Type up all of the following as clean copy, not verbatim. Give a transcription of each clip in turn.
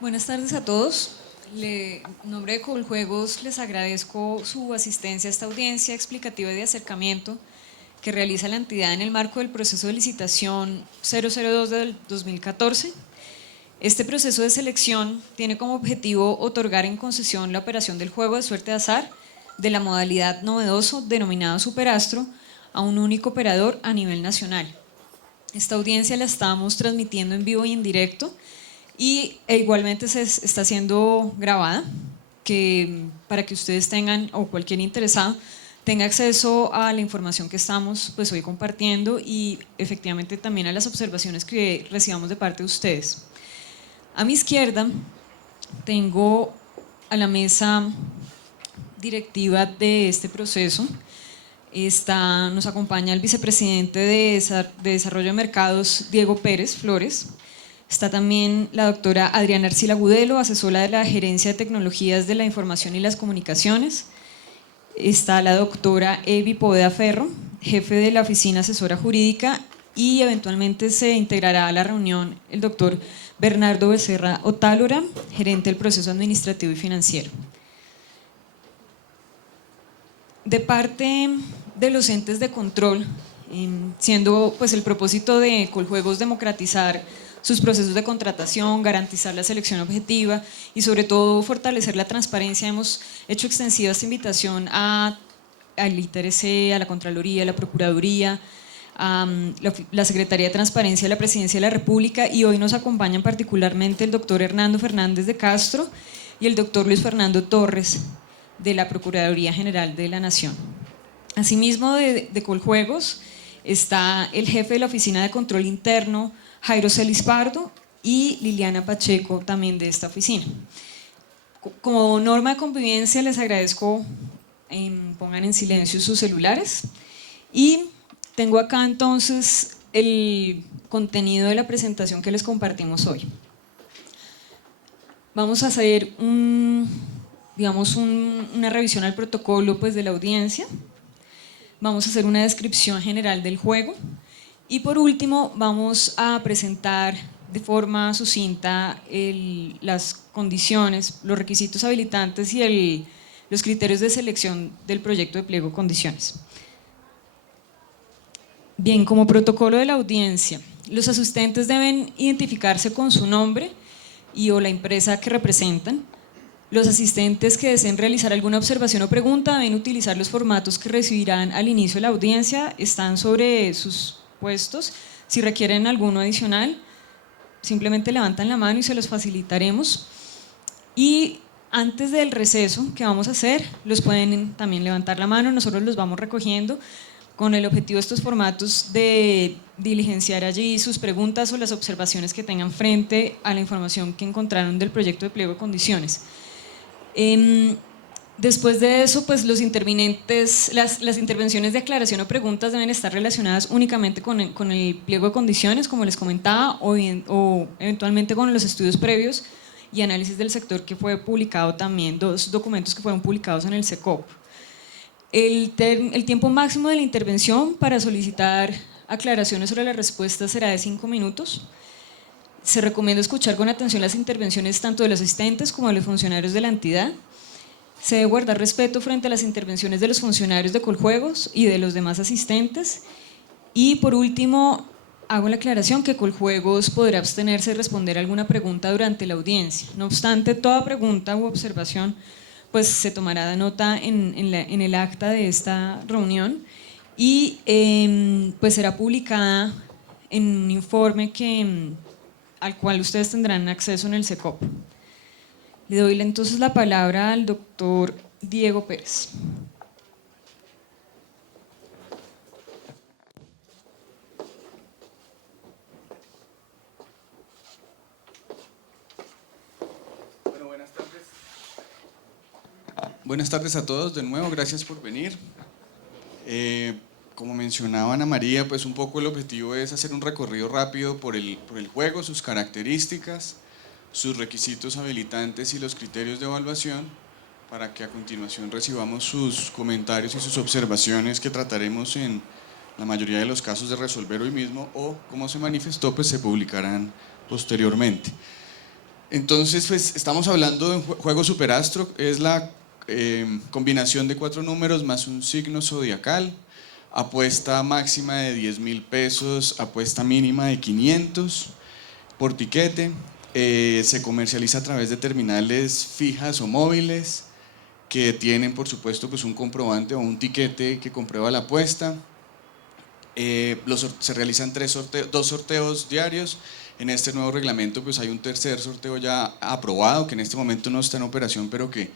Buenas tardes a todos. En nombre de Coljuegos les agradezco su asistencia a esta audiencia explicativa y de acercamiento que realiza la entidad en el marco del proceso de licitación 002 del 2014. Este proceso de selección tiene como objetivo otorgar en concesión la operación del juego de suerte de azar de la modalidad novedoso denominado Superastro a un único operador a nivel nacional. Esta audiencia la estamos transmitiendo en vivo y en directo y igualmente se está siendo grabada, para que ustedes tengan, o cualquier interesado, tenga acceso a la información que estamos pues, hoy compartiendo y efectivamente también a las observaciones que recibamos de parte de ustedes. A mi izquierda tengo a la mesa directiva de este proceso. Nos acompaña el vicepresidente de Desarrollo de Mercados, Diego Pérez Flores. Está también la doctora Adriana Arcila Gudelo, asesora de la Gerencia de Tecnologías de la Información y las Comunicaciones. Está la doctora Evi Poveda Ferro, jefe de la Oficina Asesora Jurídica, y eventualmente se integrará a la reunión el doctor Bernardo Becerra Otálora, gerente del proceso administrativo y financiero. De parte de los entes de control, siendo pues el propósito de Coljuegos democratizar sus procesos de contratación, garantizar la selección objetiva y sobre todo fortalecer la transparencia, hemos hecho extensiva esta invitación al ITRC, a la Contraloría, a la Procuraduría, a la Secretaría de Transparencia de la Presidencia de la República, y hoy nos acompañan particularmente el doctor Hernando Fernández de Castro y el doctor Luis Fernando Torres de la Procuraduría General de la Nación. Asimismo, de Coljuegos está el jefe de la Oficina de Control Interno, Jairo Celis Pardo, y Liliana Pacheco, también de esta oficina. Como norma de convivencia, les agradezco pongan en silencio sus celulares. Y tengo acá entonces el contenido de la presentación que les compartimos hoy. Vamos a hacer una revisión al protocolo pues, de la audiencia. Vamos a hacer una descripción general del juego. Y por último, vamos a presentar de forma sucinta las condiciones, los requisitos habilitantes y los criterios de selección del proyecto de pliego de condiciones. Bien, como protocolo de la audiencia, los asistentes deben identificarse con su nombre y o la empresa que representan. Los asistentes que deseen realizar alguna observación o pregunta deben utilizar los formatos que recibirán al inicio de la audiencia, están sobre sus puestos. Si requieren alguno adicional, simplemente levantan la mano y se los facilitaremos. Y antes del receso que vamos a hacer, los pueden también levantar la mano, nosotros los vamos recogiendo con el objetivo de estos formatos de diligenciar allí sus preguntas o las observaciones que tengan frente a la información que encontraron del proyecto de pliego de condiciones. Después de eso, pues los intervinientes, las intervenciones de aclaración o preguntas deben estar relacionadas únicamente con el pliego de condiciones, como les comentaba, o eventualmente con los estudios previos y análisis del sector que fue publicado también, 2 documentos que fueron publicados en el SECOP. El tiempo máximo de la intervención para solicitar aclaraciones sobre la respuesta será de 5 minutos. Se recomienda escuchar con atención las intervenciones tanto de los asistentes como de los funcionarios de la entidad. Se debe guardar respeto frente a las intervenciones de los funcionarios de Coljuegos y de los demás asistentes. Y por último, hago la aclaración que Coljuegos podrá abstenerse de responder alguna pregunta durante la audiencia. No obstante, toda pregunta u observación pues, se tomará nota en el acta de esta reunión y pues será publicada en un informe al cual ustedes tendrán acceso en el SECOP. Le doy entonces la palabra al doctor Diego Pérez. Bueno, buenas tardes. Buenas tardes a todos de nuevo, gracias por venir. Como mencionaba Ana María, pues un poco el objetivo es hacer un recorrido rápido por el juego, sus características, sus requisitos habilitantes y los criterios de evaluación, para que a continuación recibamos sus comentarios y sus observaciones que trataremos en la mayoría de los casos de resolver hoy mismo o, como se manifestó, pues se publicarán posteriormente. Entonces, pues estamos hablando de un juego Superastro, es la combinación de 4 números más un signo zodiacal, apuesta máxima de 10.000 pesos, apuesta mínima de 500 por tiquete, se comercializa a través de terminales fijas o móviles que tienen, por supuesto, pues un comprobante o un tiquete que comprueba la apuesta. Se realizan 2 sorteos diarios. En este nuevo reglamento pues hay un tercer sorteo ya aprobado, que en este momento no está en operación, pero que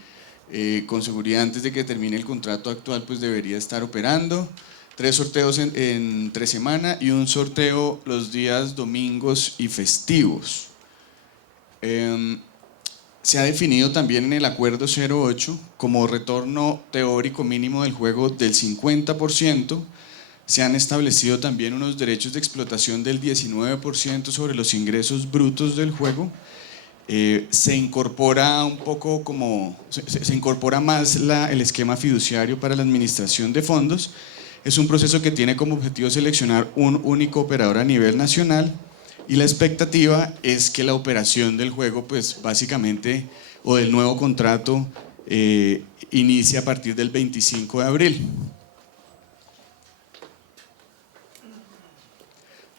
con seguridad antes de que termine el contrato actual pues debería estar operando. 3 sorteos entre semana y un sorteo los días domingos y festivos. Se ha definido también en el acuerdo 08 como retorno teórico mínimo del juego del 50%. Se han establecido también unos derechos de explotación del 19% sobre los ingresos brutos del juego. Se incorpora un poco se incorpora más el esquema fiduciario para la administración de fondos. Es un proceso que tiene como objetivo seleccionar un único operador a nivel nacional y la expectativa es que la operación del juego, pues básicamente, o del nuevo contrato, inicie a partir del 25 de abril.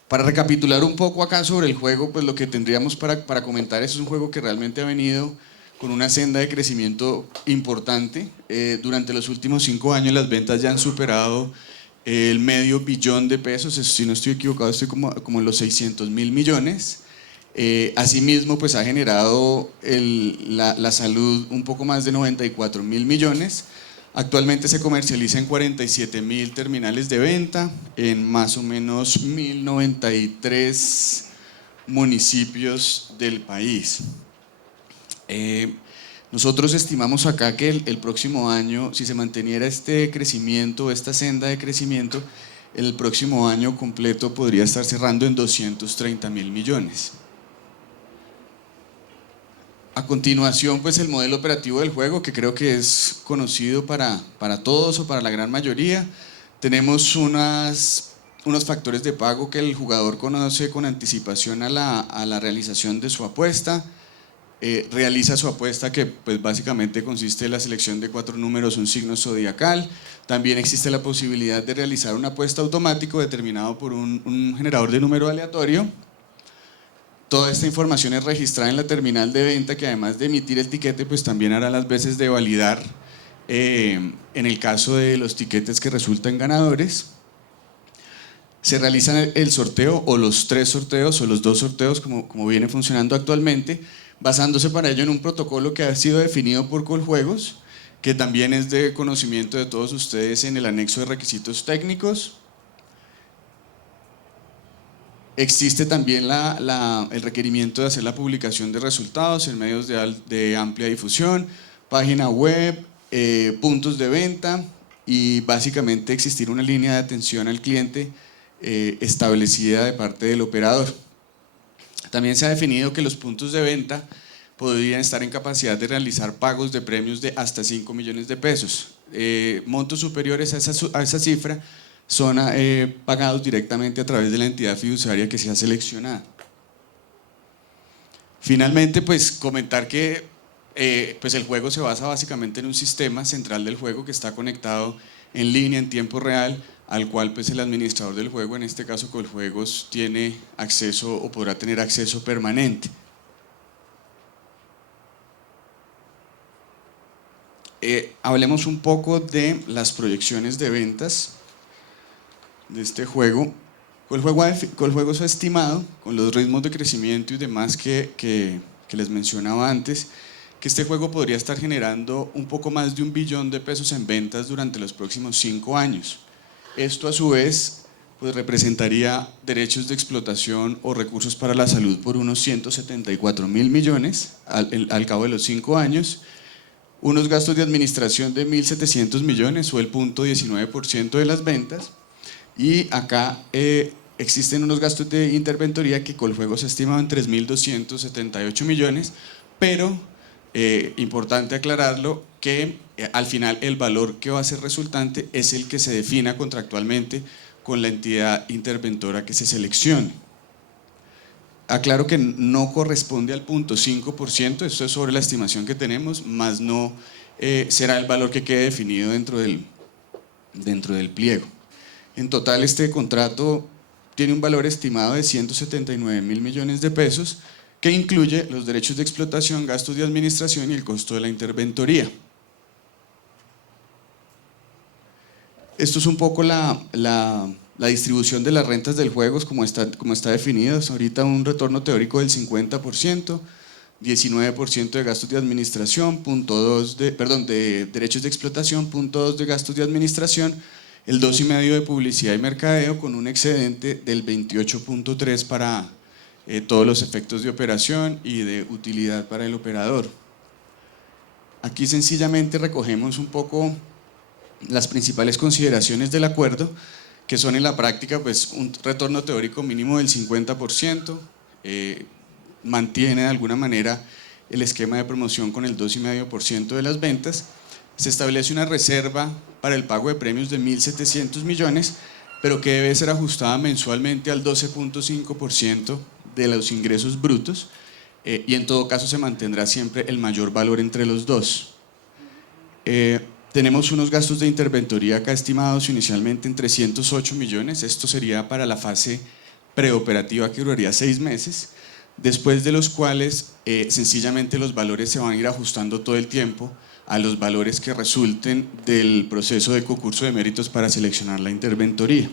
Para recapitular un poco acá sobre el juego, pues lo que tendríamos para comentar es un juego que realmente ha venido con una senda de crecimiento importante. Durante los últimos 5 años las ventas ya han superado el $500 millones, si no estoy equivocado estoy como en los 600.000 millones. Asimismo, pues ha generado la salud un poco más de 94.000 millones. Actualmente se comercializa en 47.000 terminales de venta, en más o menos 1.093 municipios del país. Nosotros estimamos acá que el próximo año, si se manteniera este crecimiento, esta senda de crecimiento, el próximo año completo podría estar cerrando en 230.000 millones. A continuación, pues el modelo operativo del juego, que creo que es conocido para todos o para la gran mayoría. Tenemos unos factores de pago que el jugador conoce con anticipación a la realización de su apuesta. Realiza su apuesta, que pues básicamente consiste en la selección de 4 números, un signo zodiacal. También existe la posibilidad de realizar una apuesta automático determinado por un generador de número aleatorio. Toda esta información es registrada en la terminal de venta, que además de emitir el tiquete, pues también hará las veces de validar en el caso de los tiquetes que resultan ganadores. Se realiza el sorteo o los 3 sorteos o los 2 sorteos como viene funcionando actualmente, basándose para ello en un protocolo que ha sido definido por Coljuegos, que también es de conocimiento de todos ustedes en el anexo de requisitos técnicos. Existe también el requerimiento de hacer la publicación de resultados en medios de amplia difusión, página web, puntos de venta y básicamente existir una línea de atención al cliente establecida de parte del operador. También se ha definido que los puntos de venta podrían estar en capacidad de realizar pagos de premios de hasta 5 millones de pesos. Montos superiores a esa cifra son pagados directamente a través de la entidad fiduciaria que sea seleccionada. Finalmente, pues comentar que pues el juego se basa básicamente en un sistema central del juego que está conectado en línea en tiempo real, al cual pues el administrador del juego, en este caso Coljuegos, tiene acceso o podrá tener acceso permanente. Hablemos un poco de las proyecciones de ventas de este juego. Coljuegos ha estimado, con los ritmos de crecimiento y demás que les mencionaba antes, que este juego podría estar generando un poco más de $1 billón en ventas durante los próximos 5 años. Esto a su vez pues representaría derechos de explotación o recursos para la salud por unos 174.000 millones al cabo de los 5 años, unos gastos de administración de 1.700 millones o el 0.19% de las ventas, y acá existen unos gastos de interventoría que Coljuegos ha estimado en 3.278 millones, pero importante aclararlo que al final el valor que va a ser resultante es el que se defina contractualmente con la entidad interventora que se seleccione. aclaro que no corresponde al 0.5%, esto es sobre la estimación que tenemos, más no será el valor que quede definido dentro del pliego. En total, este contrato tiene un valor estimado de 179.000 millones de pesos, que incluye los derechos de explotación, gastos de administración y el costo de la interventoría. Esto es un poco la distribución de las rentas del juego, como está definido. Es ahorita un retorno teórico del 50%, 19% de gastos de administración, de derechos de explotación, 0.2 de gastos de administración, el 2,5 de publicidad y mercadeo, con un excedente del 28.3 para todos los efectos de operación y de utilidad para el operador. Aquí sencillamente recogemos un poco las principales consideraciones del acuerdo, que son en la práctica pues, un retorno teórico mínimo del 50%, mantiene de alguna manera el esquema de promoción con el 2,5% de las ventas, se establece una reserva para el pago de premios de 1.700 millones, pero que debe ser ajustada mensualmente al 12.5% de los ingresos brutos, y en todo caso se mantendrá siempre el mayor valor entre los dos. Tenemos unos gastos de interventoría acá estimados inicialmente en 308 millones, esto sería para la fase preoperativa que duraría 6 meses, después de los cuales sencillamente los valores se van a ir ajustando todo el tiempo a los valores que resulten del proceso de concurso de méritos para seleccionar la interventoría.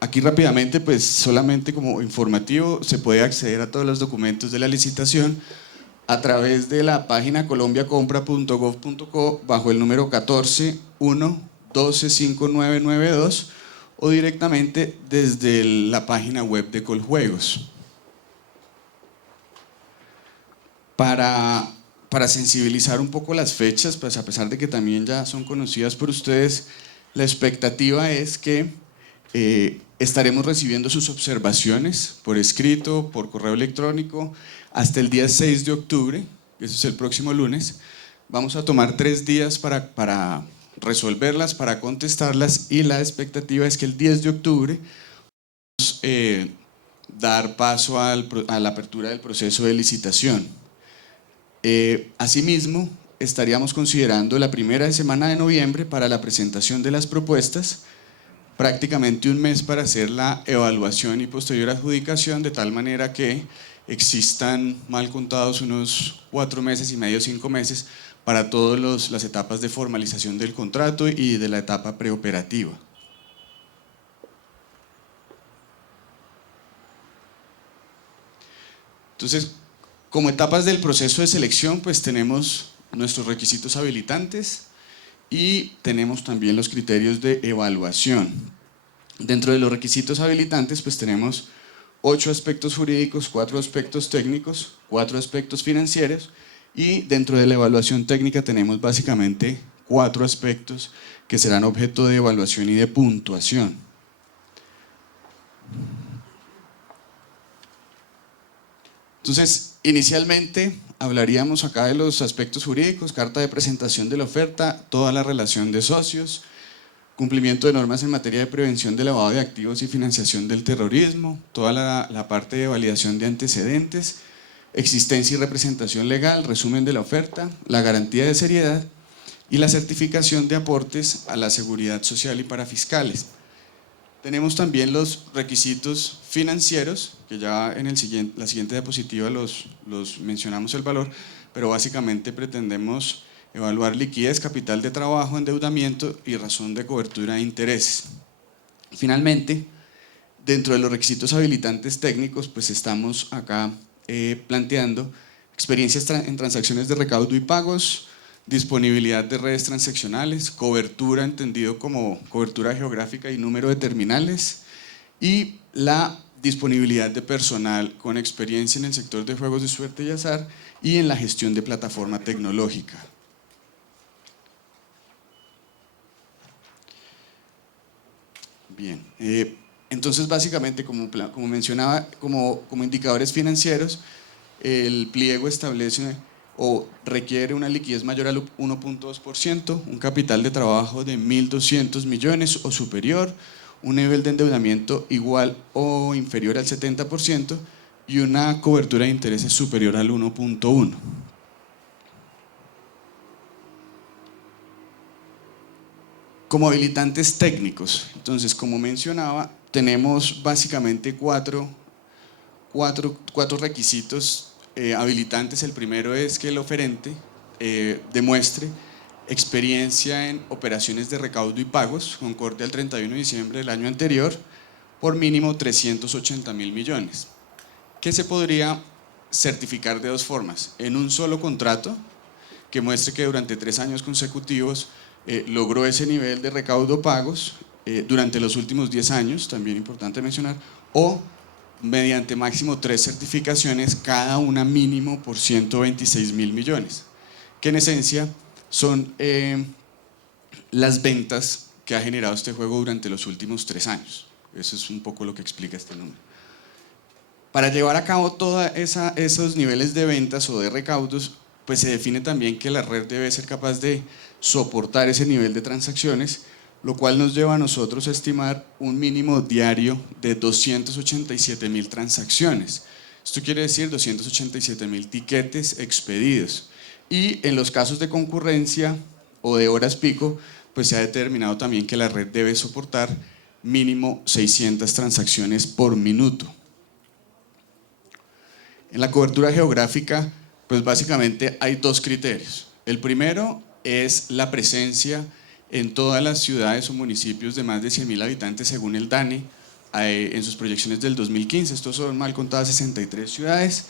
Aquí rápidamente, pues solamente como informativo, se puede acceder a todos los documentos de la licitación a través de la página colombiacompra.gov.co bajo el número 14.1.12.5992 o directamente desde la página web de Coljuegos. Para sensibilizar un poco las fechas, pues a pesar de que también ya son conocidas por ustedes, la expectativa es que estaremos recibiendo sus observaciones por escrito, por correo electrónico, hasta el día 6 de octubre, eso es el próximo lunes. Vamos a tomar 3 días para resolverlas, para contestarlas, y la expectativa es que el 10 de octubre vamos dar paso a la apertura del proceso de licitación. Asimismo, estaríamos considerando la primera semana de noviembre para la presentación de las propuestas, prácticamente un mes para hacer la evaluación y posterior adjudicación, de tal manera que existan mal contados unos 4 meses y medio, 5 meses para todas las etapas de formalización del contrato y de la etapa preoperativa. Entonces, como etapas del proceso de selección, pues tenemos nuestros requisitos habilitantes y tenemos también los criterios de evaluación. Dentro de los requisitos habilitantes, pues tenemos 8 aspectos jurídicos, 4 aspectos técnicos, 4 aspectos financieros, y dentro de la evaluación técnica tenemos básicamente 4 aspectos que serán objeto de evaluación y de puntuación. Entonces, inicialmente hablaríamos acá de los aspectos jurídicos: carta de presentación de la oferta, toda la relación de socios, cumplimiento de normas en materia de prevención de lavado de activos y financiación del terrorismo, toda la parte de validación de antecedentes, existencia y representación legal, resumen de la oferta, la garantía de seriedad y la certificación de aportes a la seguridad social y para fiscales. Tenemos también los requisitos financieros, que ya en la siguiente diapositiva los mencionamos el valor, pero básicamente pretendemos evaluar liquidez, capital de trabajo, endeudamiento y razón de cobertura de intereses. Finalmente, dentro de los requisitos habilitantes técnicos, pues estamos acá planteando experiencias en transacciones de recaudo y pagos, disponibilidad de redes transaccionales, cobertura entendido como cobertura geográfica y número de terminales, y la disponibilidad de personal con experiencia en el sector de juegos de suerte y azar y en la gestión de plataforma tecnológica. Bien, entonces básicamente como mencionaba, como indicadores financieros, el pliego establece o requiere una liquidez mayor al 1.2%, un capital de trabajo de 1.200 millones o superior, un nivel de endeudamiento igual o inferior al 70% y una cobertura de intereses superior al 1.1. Como habilitantes técnicos, entonces, como mencionaba, tenemos básicamente cuatro requisitos habilitantes. El primero es que el oferente demuestre experiencia en operaciones de recaudo y pagos con corte al 31 de diciembre del año anterior por mínimo 380.000 millones, que se podría certificar de dos formas: en un solo contrato que muestre que durante 3 años consecutivos logró ese nivel de recaudo pagos durante los últimos 10 años, también importante mencionar, o mediante máximo 3 certificaciones, cada una mínimo por 126.000 millones, que en esencia son las ventas que ha generado este juego durante los últimos 3 años. Eso es un poco lo que explica este número. Para llevar a cabo todos esos niveles de ventas o de recaudos, pues se define también que la red debe ser capaz de soportar ese nivel de transacciones, lo cual nos lleva a nosotros a estimar un mínimo diario de 287.000 transacciones. Esto quiere decir 287.000 tiquetes expedidos. Y en los casos de concurrencia o de horas pico, pues se ha determinado también que la red debe soportar mínimo 600 transacciones por minuto. En la cobertura geográfica, pues básicamente hay dos criterios. El primero es la presencia en todas las ciudades o municipios de más de 100.000 habitantes según el DANE en sus proyecciones del 2015. Estos son mal contadas 63 ciudades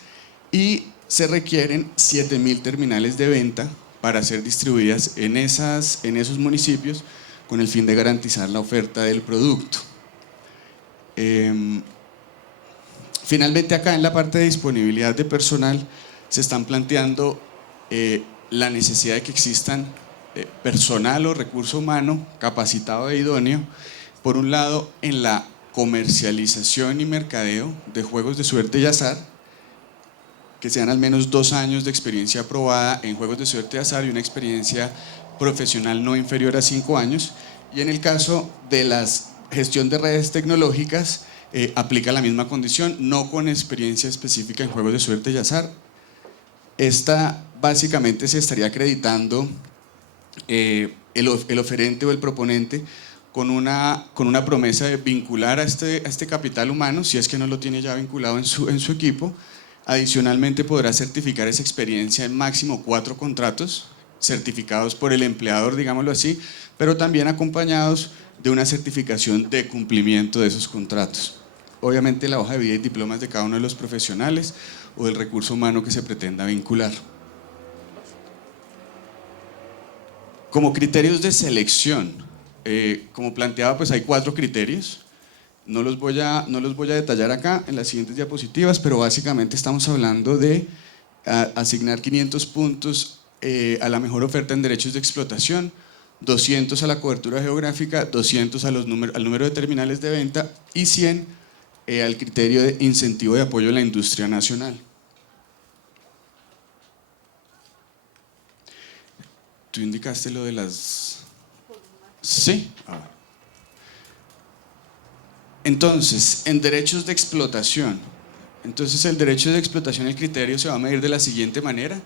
y se requieren 7.000 terminales de venta para ser distribuidas en esos municipios con el fin de garantizar la oferta del producto. Finalmente, acá en la parte de disponibilidad de personal se están planteando la necesidad de que existan personal o recurso humano capacitado e idóneo, por un lado en la comercialización y mercadeo de juegos de suerte y azar, que sean al menos 2 años de experiencia aprobada en juegos de suerte y azar y una experiencia profesional no inferior a 5 años, y en el caso de la gestión de redes tecnológicas aplica la misma condición, no con experiencia específica en juegos de suerte y azar. Esta básicamente se estaría acreditando el oferente o el proponente con una promesa de vincular a este capital humano, si es que no lo tiene ya vinculado en su equipo. Adicionalmente podrá certificar esa experiencia en máximo 4 contratos, certificados por el empleador, digámoslo así, pero también acompañados de una certificación de cumplimiento de esos contratos. Obviamente la hoja de vida y diplomas de cada uno de los profesionales o del recurso humano que se pretenda vincular. Como criterios de selección, como planteaba, pues hay 4 criterios. No los voy a detallar acá en las siguientes diapositivas, pero básicamente estamos hablando de asignar 500 puntos a la mejor oferta en derechos de explotación, 200 a la cobertura geográfica, 200 al número de terminales de venta y 100 al criterio de incentivo de apoyo a la industria nacional. ¿Tú indicaste lo de las...? Sí. Entonces, en derechos de explotación. Entonces, el derecho de explotación, el criterio se va a medir de la siguiente manera.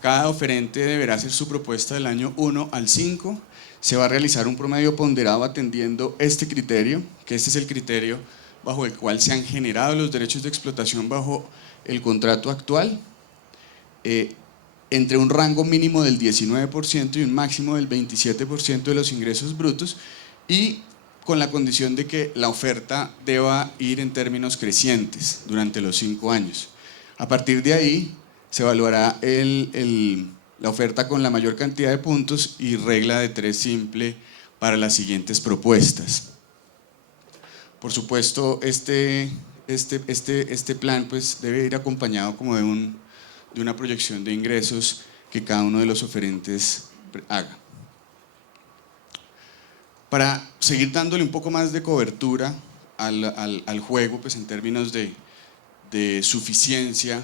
Cada oferente deberá hacer su propuesta del año 1 al 5. Se va a realizar un promedio ponderado atendiendo este criterio, que este es el criterio bajo el cual se han generado los derechos de explotación bajo el contrato actual, entre un rango mínimo del 19% y un máximo del 27% de los ingresos brutos, y con la condición de que la oferta deba ir en términos crecientes durante los 5 años. A partir de ahí se evaluará la oferta con la mayor cantidad de puntos y regla de 3 simple para las siguientes propuestas. Por supuesto, este plan pues debe ir acompañado como de una proyección de ingresos que cada uno de los oferentes haga. Para seguir dándole un poco más de cobertura al juego, pues en términos de suficiencia,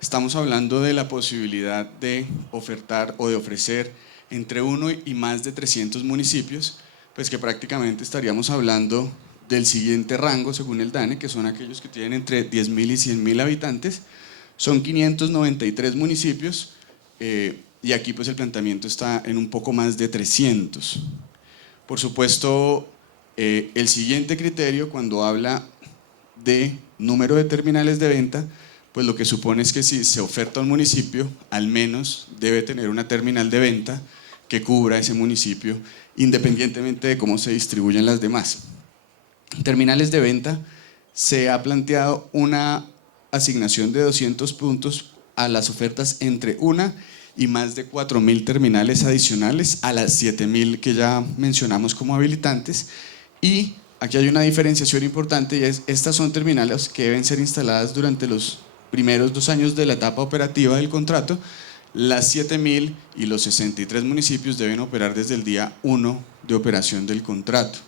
Estamos hablando de la posibilidad de ofertar o de ofrecer entre 1 y más de 300 municipios, pues que prácticamente estaríamos hablando del siguiente rango según el DANE, que son aquellos que tienen entre 10.000 y 100.000 habitantes. Son 593 municipios y aquí pues el planteamiento está en un poco más de 300. Por supuesto, el siguiente criterio cuando habla de número de terminales de venta, pues lo que supone es que si se oferta a un municipio, al menos debe tener una terminal de venta que cubra ese municipio, independientemente de cómo se distribuyen las demás. Terminales de venta, se ha planteado una asignación de 200 puntos a las ofertas entre 1 y más de 4.000 terminales adicionales a las 7.000 que ya mencionamos como habilitantes. Y aquí hay una diferenciación importante y es, estas son terminales que deben ser instaladas durante los primeros 2 años de la etapa operativa del contrato. Las 7.000 y los 63 municipios deben operar desde el día 1 de operación del contrato.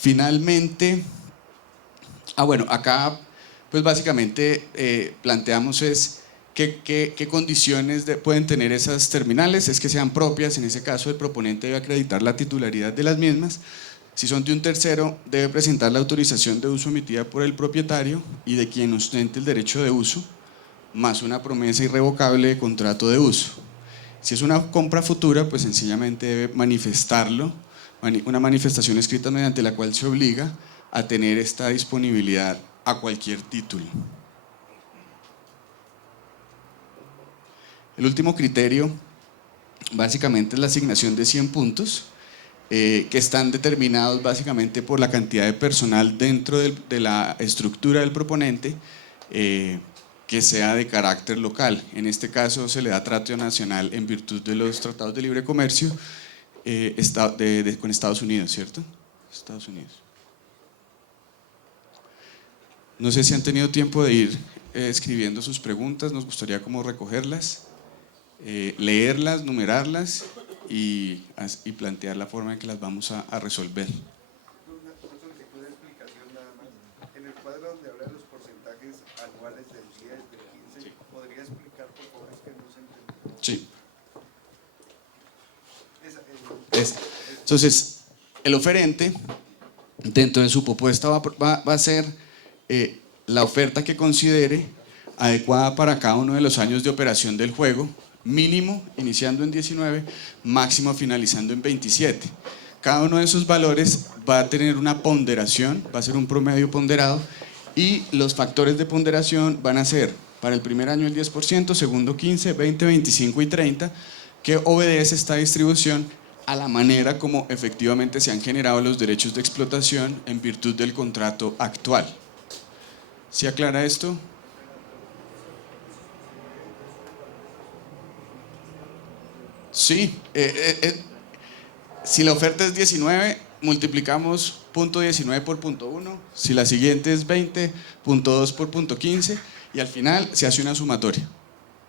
Finalmente, bueno, acá pues básicamente planteamos es qué condiciones pueden tener esas terminales, es que sean propias, en ese caso el proponente debe acreditar la titularidad de las mismas. Si son de un tercero, debe presentar la autorización de uso emitida por el propietario y de quien ostente el derecho de uso, más una promesa irrevocable de contrato de uso. Si es una compra futura, pues sencillamente debe manifestarlo, una manifestación escrita mediante la cual se obliga a tener esta disponibilidad a cualquier título. El último criterio básicamente es la asignación de 100 puntos, que están determinados básicamente por la cantidad de personal dentro de la estructura del proponente, que sea de carácter local. En este caso se le da trato nacional en virtud de los tratados de libre comercio con Estados Unidos, ¿cierto? Estados Unidos. No sé si han tenido tiempo de ir escribiendo sus preguntas, nos gustaría como recogerlas, leerlas, numerarlas y plantear la forma en que las vamos a resolver. Una solicitud de explicación nada más. En el cuadro donde habla de los porcentajes anuales del 10, del 15, sí. ¿Podría explicar por favor? Es que no se entendió. Sí. Entonces, el oferente, dentro de su propuesta va a ser la oferta que considere adecuada para cada uno de los años de operación del juego, mínimo iniciando en 19, máximo finalizando en 27. Cada uno de esos valores va a tener una ponderación, va a ser un promedio ponderado, y los factores de ponderación van a ser para el primer año el 10%, segundo 15, 20, 25 y 30, que obedece esta distribución a la manera como efectivamente se han generado los derechos de explotación en virtud del contrato actual. ¿Sí aclara esto? Sí. Si la oferta es 19, multiplicamos punto 19 por punto 1. Si la siguiente es 20, punto 2 por punto 15. Y al final se hace una sumatoria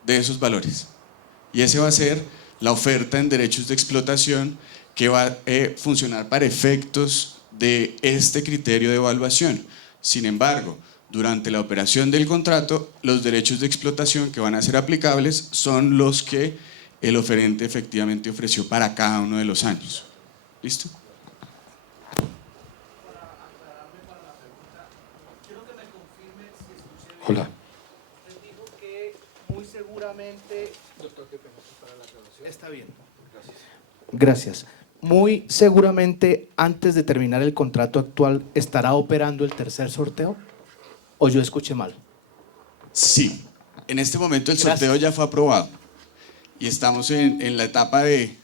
de esos valores. Y ese va a ser la oferta en derechos de explotación que va a funcionar para efectos de este criterio de evaluación. Sin embargo, durante la operación del contrato, los derechos de explotación que van a ser aplicables son los que el oferente efectivamente ofreció para cada uno de los años. ¿Listo? Hola. Dijo que muy seguramente... Doctor, qué pena para la grabación. Está bien. Gracias. Muy seguramente antes de terminar el contrato actual estará operando el tercer sorteo. ¿O yo escuché mal? Sí. En este momento el sorteo ya fue aprobado y estamos en la etapa de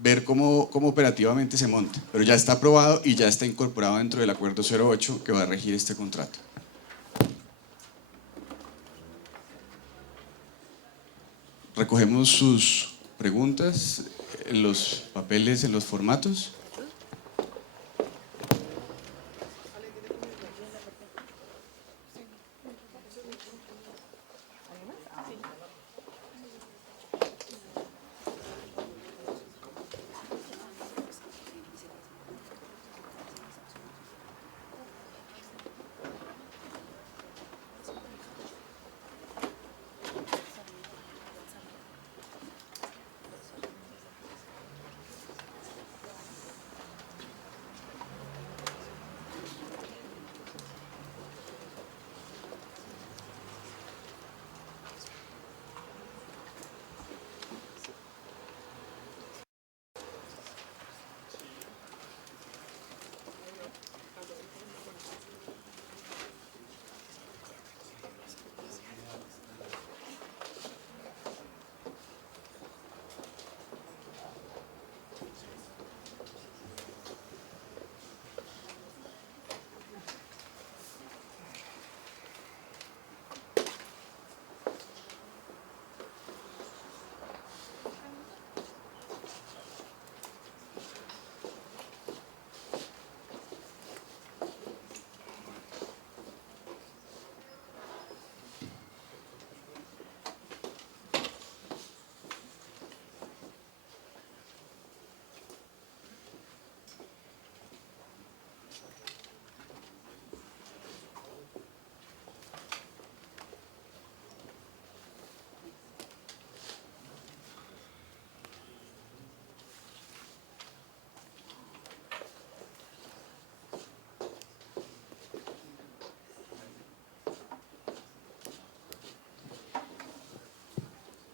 ver cómo operativamente se monta, pero ya está aprobado y ya está incorporado dentro del acuerdo 08 que va a regir este contrato. Recogemos sus preguntas en los papeles, en los formatos.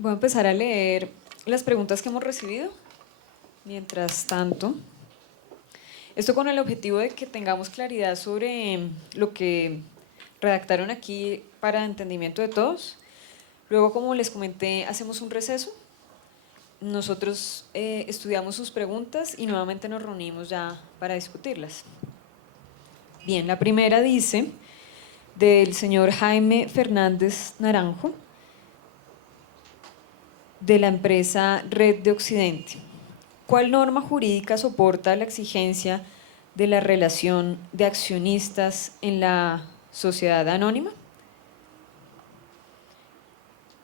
Voy a empezar a leer las preguntas que hemos recibido. Mientras tanto, esto con el objetivo de que tengamos claridad sobre lo que redactaron aquí para entendimiento de todos. Luego, como les comenté, hacemos un receso. Nosotros estudiamos sus preguntas y nuevamente nos reunimos ya para discutirlas. Bien, la primera dice, del señor Jaime Fernández Naranjo, de la empresa Red de Occidente. ¿Cuál norma jurídica soporta la exigencia de la relación de accionistas en la sociedad anónima?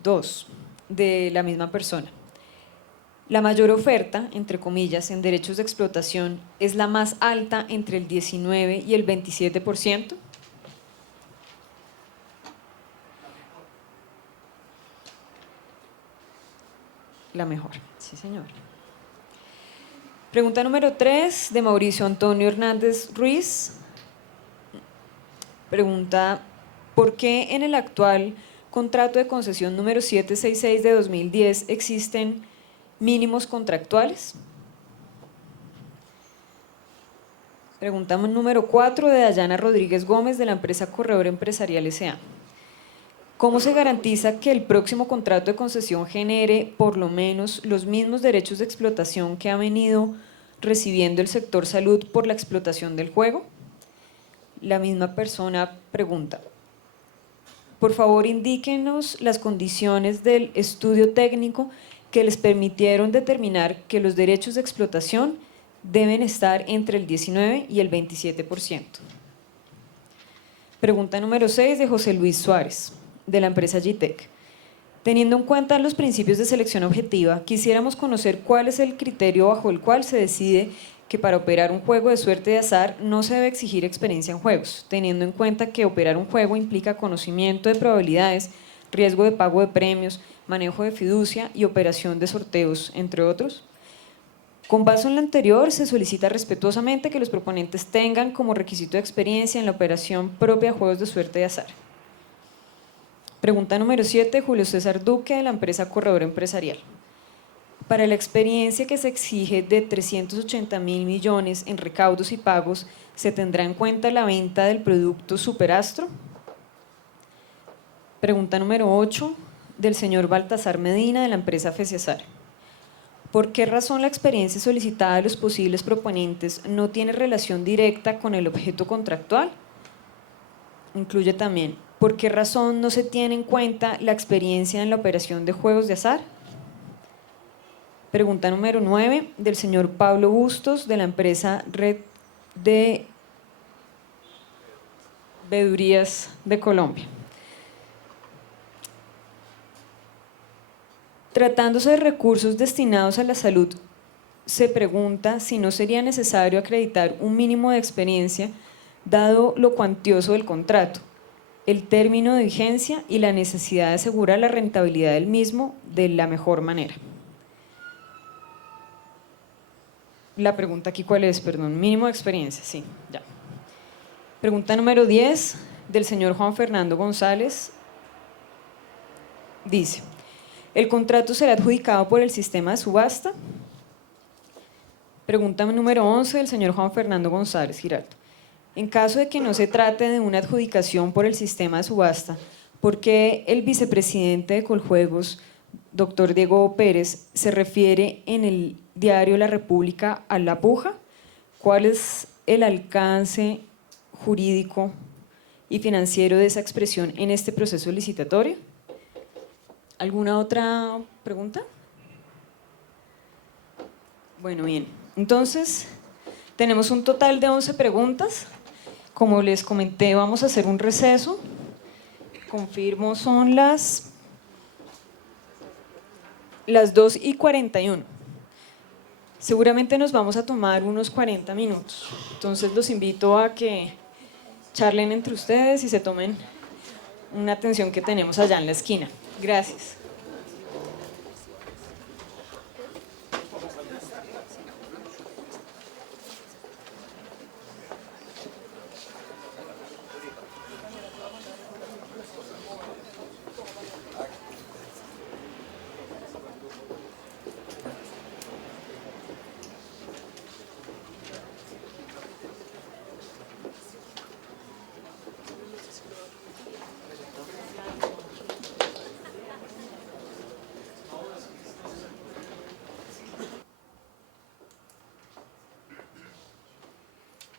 2. De la misma persona. La mayor oferta, entre comillas, en derechos de explotación es la más alta entre el 19 y el 27%. La mejor, sí señor. Pregunta número 3, de Mauricio Antonio Hernández Ruiz. Pregunta, ¿por qué en el actual contrato de concesión número 766 de 2010 existen mínimos contractuales? Pregunta número 4, de Dayana Rodríguez Gómez, de la empresa Corredor Empresarial S.A. ¿Cómo se garantiza que el próximo contrato de concesión genere por lo menos los mismos derechos de explotación que ha venido recibiendo el sector salud por la explotación del juego? La misma persona pregunta, por favor indíquenos las condiciones del estudio técnico que les permitieron determinar que los derechos de explotación deben estar entre el 19 y el 27%. Pregunta número 6, de José Luis Suárez, de la empresa Gitec. Teniendo en cuenta los principios de selección objetiva, quisiéramos conocer cuál es el criterio bajo el cual se decide que para operar un juego de suerte de azar no se debe exigir experiencia en juegos, teniendo en cuenta que operar un juego implica conocimiento de probabilidades, riesgo de pago de premios, manejo de fiducia y operación de sorteos, entre otros. Con base en lo anterior, se solicita respetuosamente que los proponentes tengan como requisito de experiencia en la operación propia de juegos de suerte de azar. Pregunta número 7, Julio César Duque, de la empresa Corredor Empresarial. Para la experiencia que se exige de 380.000 millones en recaudos y pagos, ¿se tendrá en cuenta la venta del producto Superastro? Pregunta número 8, del señor Baltasar Medina, de la empresa Feciasar. ¿Por qué razón la experiencia solicitada de los posibles proponentes no tiene relación directa con el objeto contractual? Incluye también, ¿por qué razón no se tiene en cuenta la experiencia en la operación de juegos de azar? Pregunta número 9, del señor Pablo Bustos, de la empresa Red de Veedurías de Colombia. Tratándose de recursos destinados a la salud, se pregunta si no sería necesario acreditar un mínimo de experiencia dado lo cuantioso del contrato, el término de vigencia y la necesidad de asegurar la rentabilidad del mismo de la mejor manera. La pregunta aquí, ¿cuál es? Perdón, mínimo de experiencia, sí, ya. Pregunta número 10, del señor Juan Fernando González, dice, ¿el contrato será adjudicado por el sistema de subasta? Pregunta número 11, del señor Juan Fernando González Giraldo. En caso de que no se trate de una adjudicación por el sistema de subasta, ¿por qué el vicepresidente de Coljuegos, doctor Diego Pérez, se refiere en el diario La República a la puja? ¿Cuál es el alcance jurídico y financiero de esa expresión en este proceso licitatorio? ¿Alguna otra pregunta? Bueno, bien. Entonces, tenemos un total de 11 preguntas. Como les comenté, vamos a hacer un receso. Confirmo, son las 2:41. Seguramente nos vamos a tomar unos 40 minutos. Entonces, los invito a que charlen entre ustedes y se tomen una atención que tenemos allá en la esquina. Gracias.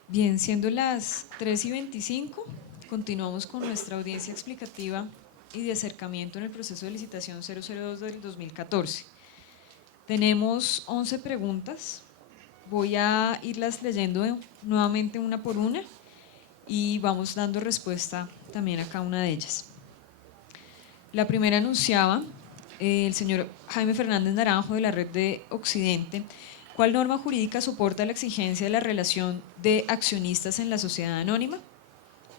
Bien, siendo las 3:25, continuamos con nuestra audiencia explicativa y de acercamiento en el proceso de licitación 002 del 2014. Tenemos 11 preguntas, voy a irlas leyendo nuevamente una por una y vamos dando respuesta también a cada una de ellas. La primera anunciaba el señor Jaime Fernández Naranjo de la Red de Occidente: ¿cuál norma jurídica soporta la exigencia de la relación de accionistas en la sociedad anónima?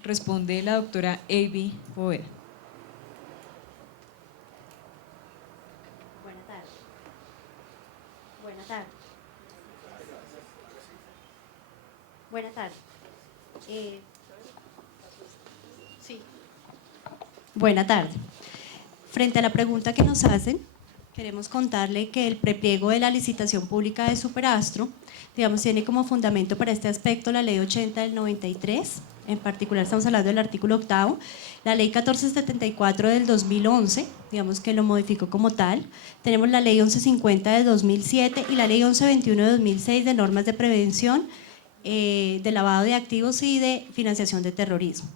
Responde la doctora Avi Poveda. Buenas tardes. Buenas tardes. Buenas tardes. Sí. Buenas tardes. Frente a la pregunta que nos hacen, queremos contarle que el prepliego de la licitación pública de Superastro, digamos, tiene como fundamento para este aspecto la Ley 80 del 93, en particular estamos hablando del artículo 8º, la Ley 1474 del 2011, digamos que lo modificó como tal, tenemos la Ley 1150 del 2007 y la Ley 1121 de 2006 de normas de prevención de lavado de activos y de financiación de terrorismo.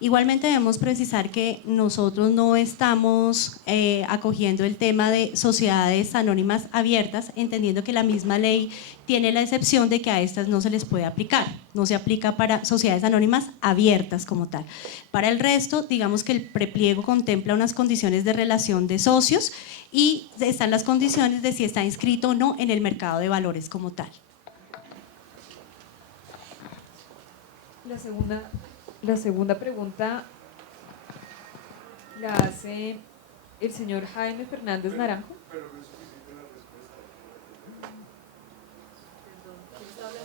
Igualmente debemos precisar que nosotros no estamos acogiendo el tema de sociedades anónimas abiertas, entendiendo que la misma ley tiene la excepción de que a estas no se les puede aplicar, no se aplica para sociedades anónimas abiertas como tal. Para el resto, digamos que el prepliego contempla unas condiciones de relación de socios y están las condiciones de si está inscrito o no en el mercado de valores como tal. La segunda pregunta la hace el señor Jaime Fernández Naranjo. Pero no es suficiente la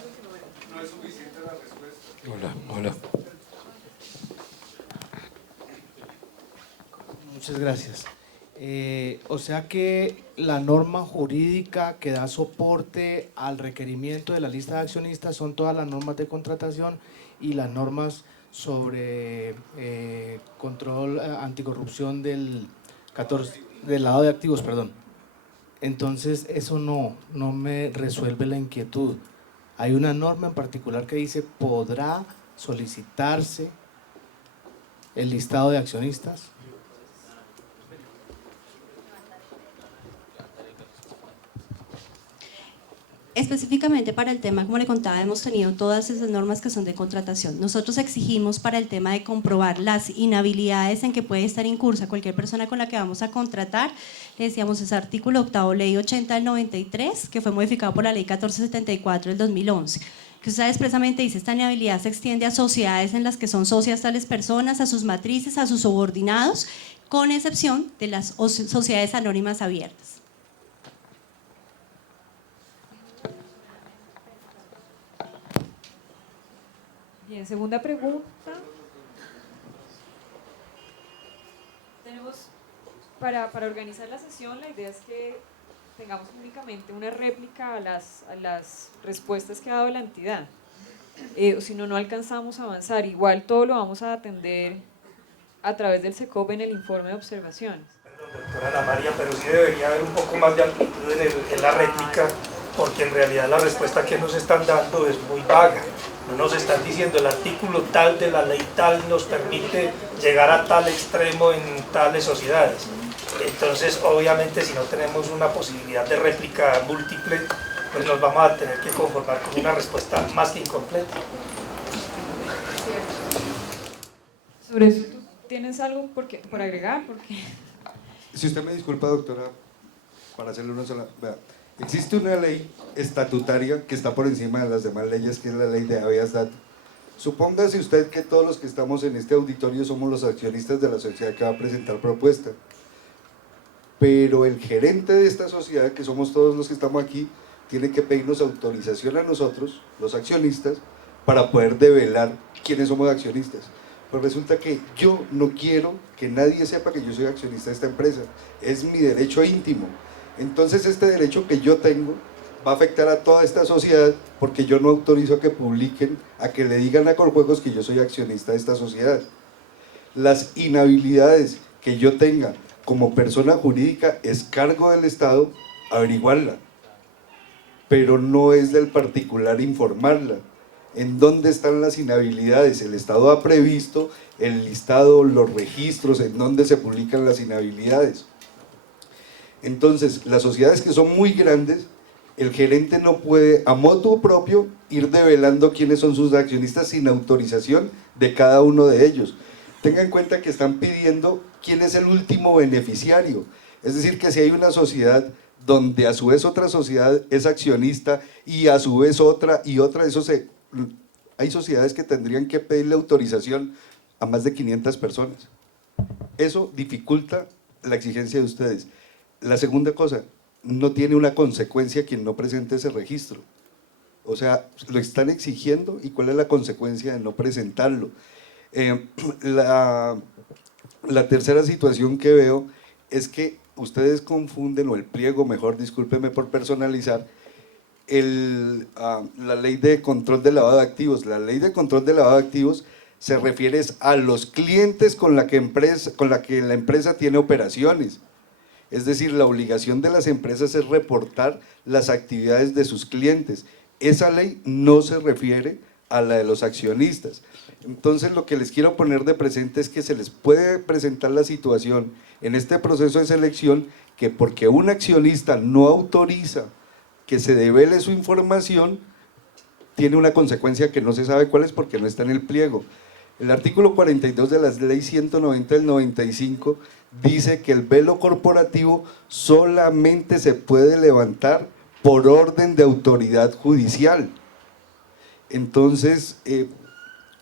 respuesta. No es suficiente la respuesta. Hola. Muchas gracias. O sea que la norma jurídica que da soporte al requerimiento de la lista de accionistas son todas las normas de contratación y las normas sobre control anticorrupción del lavado de activos, perdón. Entonces eso no me resuelve la inquietud. Hay una norma en particular que dice: ¿podrá solicitarse el listado de accionistas? Específicamente para el tema, como le contaba, hemos tenido todas esas normas que son de contratación. Nosotros exigimos para el tema de comprobar las inhabilidades en que puede estar incursa cualquier persona con la que vamos a contratar. Le decíamos, ese artículo 8º, Ley 80 del 93, que fue modificado por la Ley 1474 del 2011. Que usted expresamente dice: esta inhabilidad se extiende a sociedades en las que son socias tales personas, a sus matrices, a sus subordinados, con excepción de las sociedades anónimas abiertas. Bien, segunda pregunta. Tenemos, para organizar la sesión, la idea es que tengamos únicamente una réplica a las respuestas que ha dado la entidad. O si no alcanzamos a avanzar. Igual todo lo vamos a atender a través del SECOP en el informe de observaciones. Perdón, doctora Ana María, pero sí debería haber un poco más de amplitud en la réplica, porque en realidad la respuesta que nos están dando es muy vaga. No nos están diciendo: el artículo tal de la ley tal nos permite llegar a tal extremo en tales sociedades. Entonces, obviamente, si no tenemos una posibilidad de réplica múltiple, pues nos vamos a tener que conformar con una respuesta más que incompleta. Sobre eso, ¿tú tienes algo por agregar? Porque... Si usted me disculpa, doctora, para hacerle una sola... Vea, existe una ley estatutaria que está por encima de las demás leyes, que es la ley de habeas data. Supóngase usted que todos los que estamos en este auditorio somos los accionistas de la sociedad que va a presentar propuesta. Pero el gerente de esta sociedad, que somos todos los que estamos aquí, tiene que pedirnos autorización a nosotros, los accionistas, para poder develar quiénes somos accionistas. Pues resulta que yo no quiero que nadie sepa que yo soy accionista de esta empresa. Es mi derecho íntimo. Entonces este derecho que yo tengo va a afectar a toda esta sociedad, porque yo no autorizo a que publiquen, a que le digan a Coljuegos que yo soy accionista de esta sociedad. Las inhabilidades que yo tenga como persona jurídica es cargo del Estado averiguarla, pero no es del particular informarla. ¿En dónde están las inhabilidades? El Estado ha previsto el listado, los registros, en dónde se publican las inhabilidades. Entonces, las sociedades que son muy grandes, el gerente no puede a motu propio ir develando quiénes son sus accionistas sin autorización de cada uno de ellos. Tenga en cuenta que están pidiendo quién es el último beneficiario. Es decir, que si hay una sociedad donde a su vez otra sociedad es accionista y a su vez otra y otra, hay sociedades que tendrían que pedirle autorización a más de 500 personas. Eso dificulta la exigencia de ustedes. La segunda cosa, no tiene una consecuencia quien no presente ese registro. O sea, lo están exigiendo y ¿cuál es la consecuencia de no presentarlo? La tercera situación que veo es que ustedes confunden, o el pliego, mejor, discúlpeme por personalizar, la ley de control de lavado de activos. La ley de control de lavado de activos se refiere a los clientes con la que la empresa tiene operaciones. Es decir, la obligación de las empresas es reportar las actividades de sus clientes. Esa ley no se refiere a la de los accionistas. Entonces, lo que les quiero poner de presente es que se les puede presentar la situación en este proceso de selección que porque un accionista no autoriza que se devele su información, tiene una consecuencia que no se sabe cuál es porque no está en el pliego. El artículo 42 de la ley 190 del 95 dice que el velo corporativo solamente se puede levantar por orden de autoridad judicial. Entonces,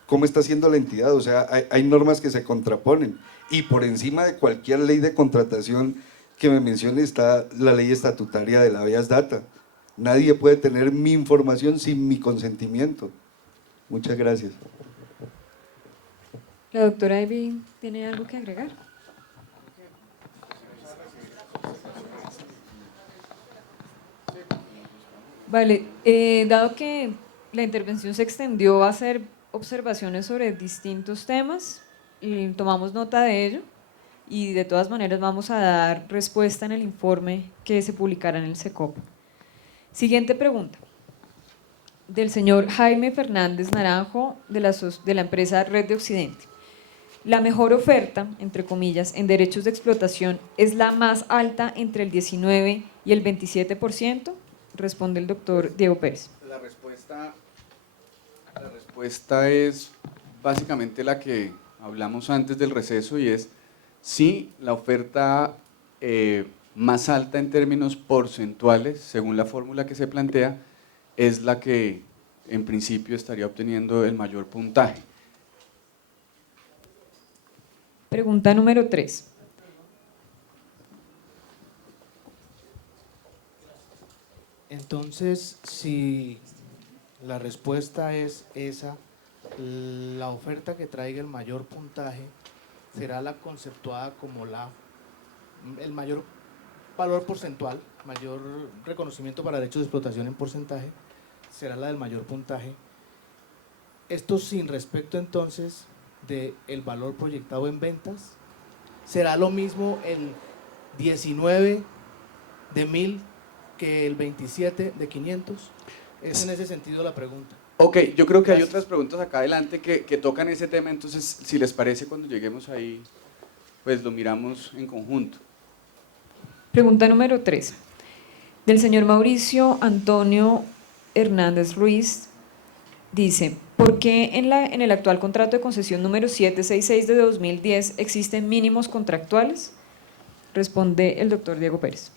¿cómo está haciendo la entidad? O sea, hay normas que se contraponen y por encima de cualquier ley de contratación que me mencione está la ley estatutaria de la habeas data. Nadie puede tener mi información sin mi consentimiento. Muchas gracias. La doctora Ivy tiene algo que agregar. Vale, dado que la intervención se extendió a hacer observaciones sobre distintos temas, y tomamos nota de ello y de todas maneras vamos a dar respuesta en el informe que se publicará en el SECOP. Siguiente pregunta, del señor Jaime Fernández Naranjo de la empresa Red de Occidente. La mejor oferta, entre comillas, en derechos de explotación es la más alta entre el 19 y el 27%, responde el doctor Diego Pérez. La respuesta es básicamente la que hablamos antes del receso y es sí, la oferta más alta en términos porcentuales, según la fórmula que se plantea, es la que en principio estaría obteniendo el mayor puntaje. Pregunta número 3. Entonces, si la respuesta es esa, la oferta que traiga el mayor puntaje será la conceptuada como el mayor valor porcentual, mayor reconocimiento para derechos de explotación en porcentaje, será la del mayor puntaje. Esto sin respecto entonces del valor proyectado en ventas, será lo mismo el 19 de 1000 que el 27 de 500. Es en ese sentido la pregunta. Ok, yo creo que hay otras preguntas acá adelante que tocan ese tema, entonces si les parece cuando lleguemos ahí, pues lo miramos en conjunto. Pregunta número 3, del señor Mauricio Antonio Hernández Ruiz, dice, ¿por qué en el actual contrato de concesión número 766 de 2010 existen mínimos contractuales? Responde el doctor Diego Pérez.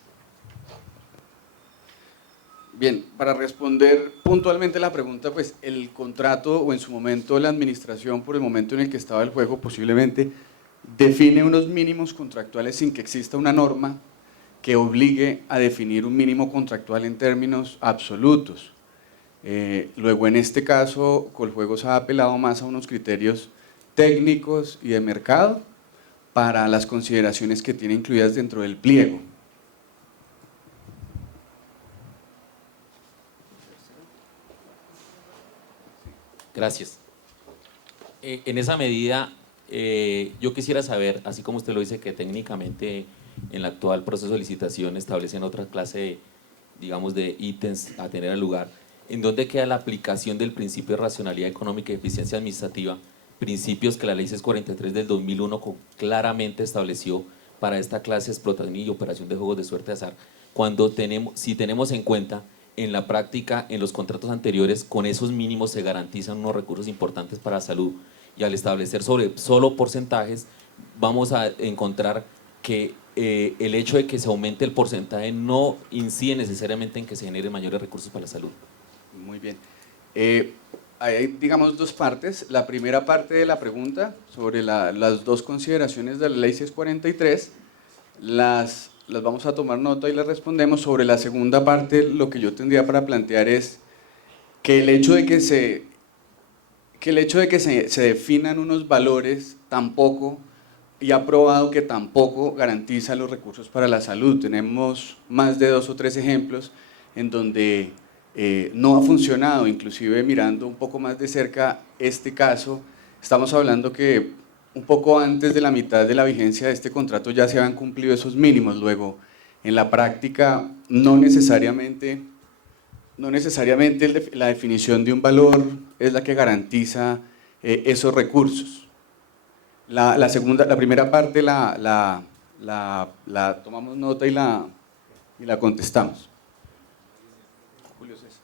Bien, para responder puntualmente la pregunta, pues el contrato o en su momento la administración por el momento en el que estaba el juego posiblemente define unos mínimos contractuales sin que exista una norma que obligue a definir un mínimo contractual en términos absolutos. Luego en este caso Coljuegos ha apelado más a unos criterios técnicos y de mercado para las consideraciones que tiene incluidas dentro del pliego. Gracias. En esa medida, yo quisiera saber, así como usted lo dice, que técnicamente en el actual proceso de licitación establecen otra clase, digamos, de ítems a tener al lugar, ¿En dónde queda la aplicación del principio de racionalidad económica y eficiencia administrativa? Principios que la Ley 643 del 2001 claramente estableció para esta clase de explotación y operación de juegos de suerte de azar, cuando si tenemos en cuenta en la práctica, en los contratos anteriores, con esos mínimos se garantizan unos recursos importantes para la salud, y al establecer sobre solo porcentajes vamos a encontrar que el hecho de que se aumente el porcentaje no incide necesariamente en que se generen mayores recursos para la salud. Muy bien. Hay, digamos, dos partes. La primera parte de la pregunta sobre las dos consideraciones de la Ley 643, las vamos a tomar nota y las respondemos. Sobre la segunda parte, lo que yo tendría para plantear es que el hecho de que se definan unos valores tampoco, y ha probado que tampoco garantiza los recursos para la salud. Tenemos más de 2 o 3 ejemplos en donde no ha funcionado. Inclusive mirando un poco más de cerca este caso, estamos hablando que un poco antes de la mitad de la vigencia de este contrato ya se habían cumplido esos mínimos. Luego, en la práctica, no necesariamente la definición de un valor es la que garantiza esos recursos. La primera parte la tomamos nota y la contestamos. Julio César.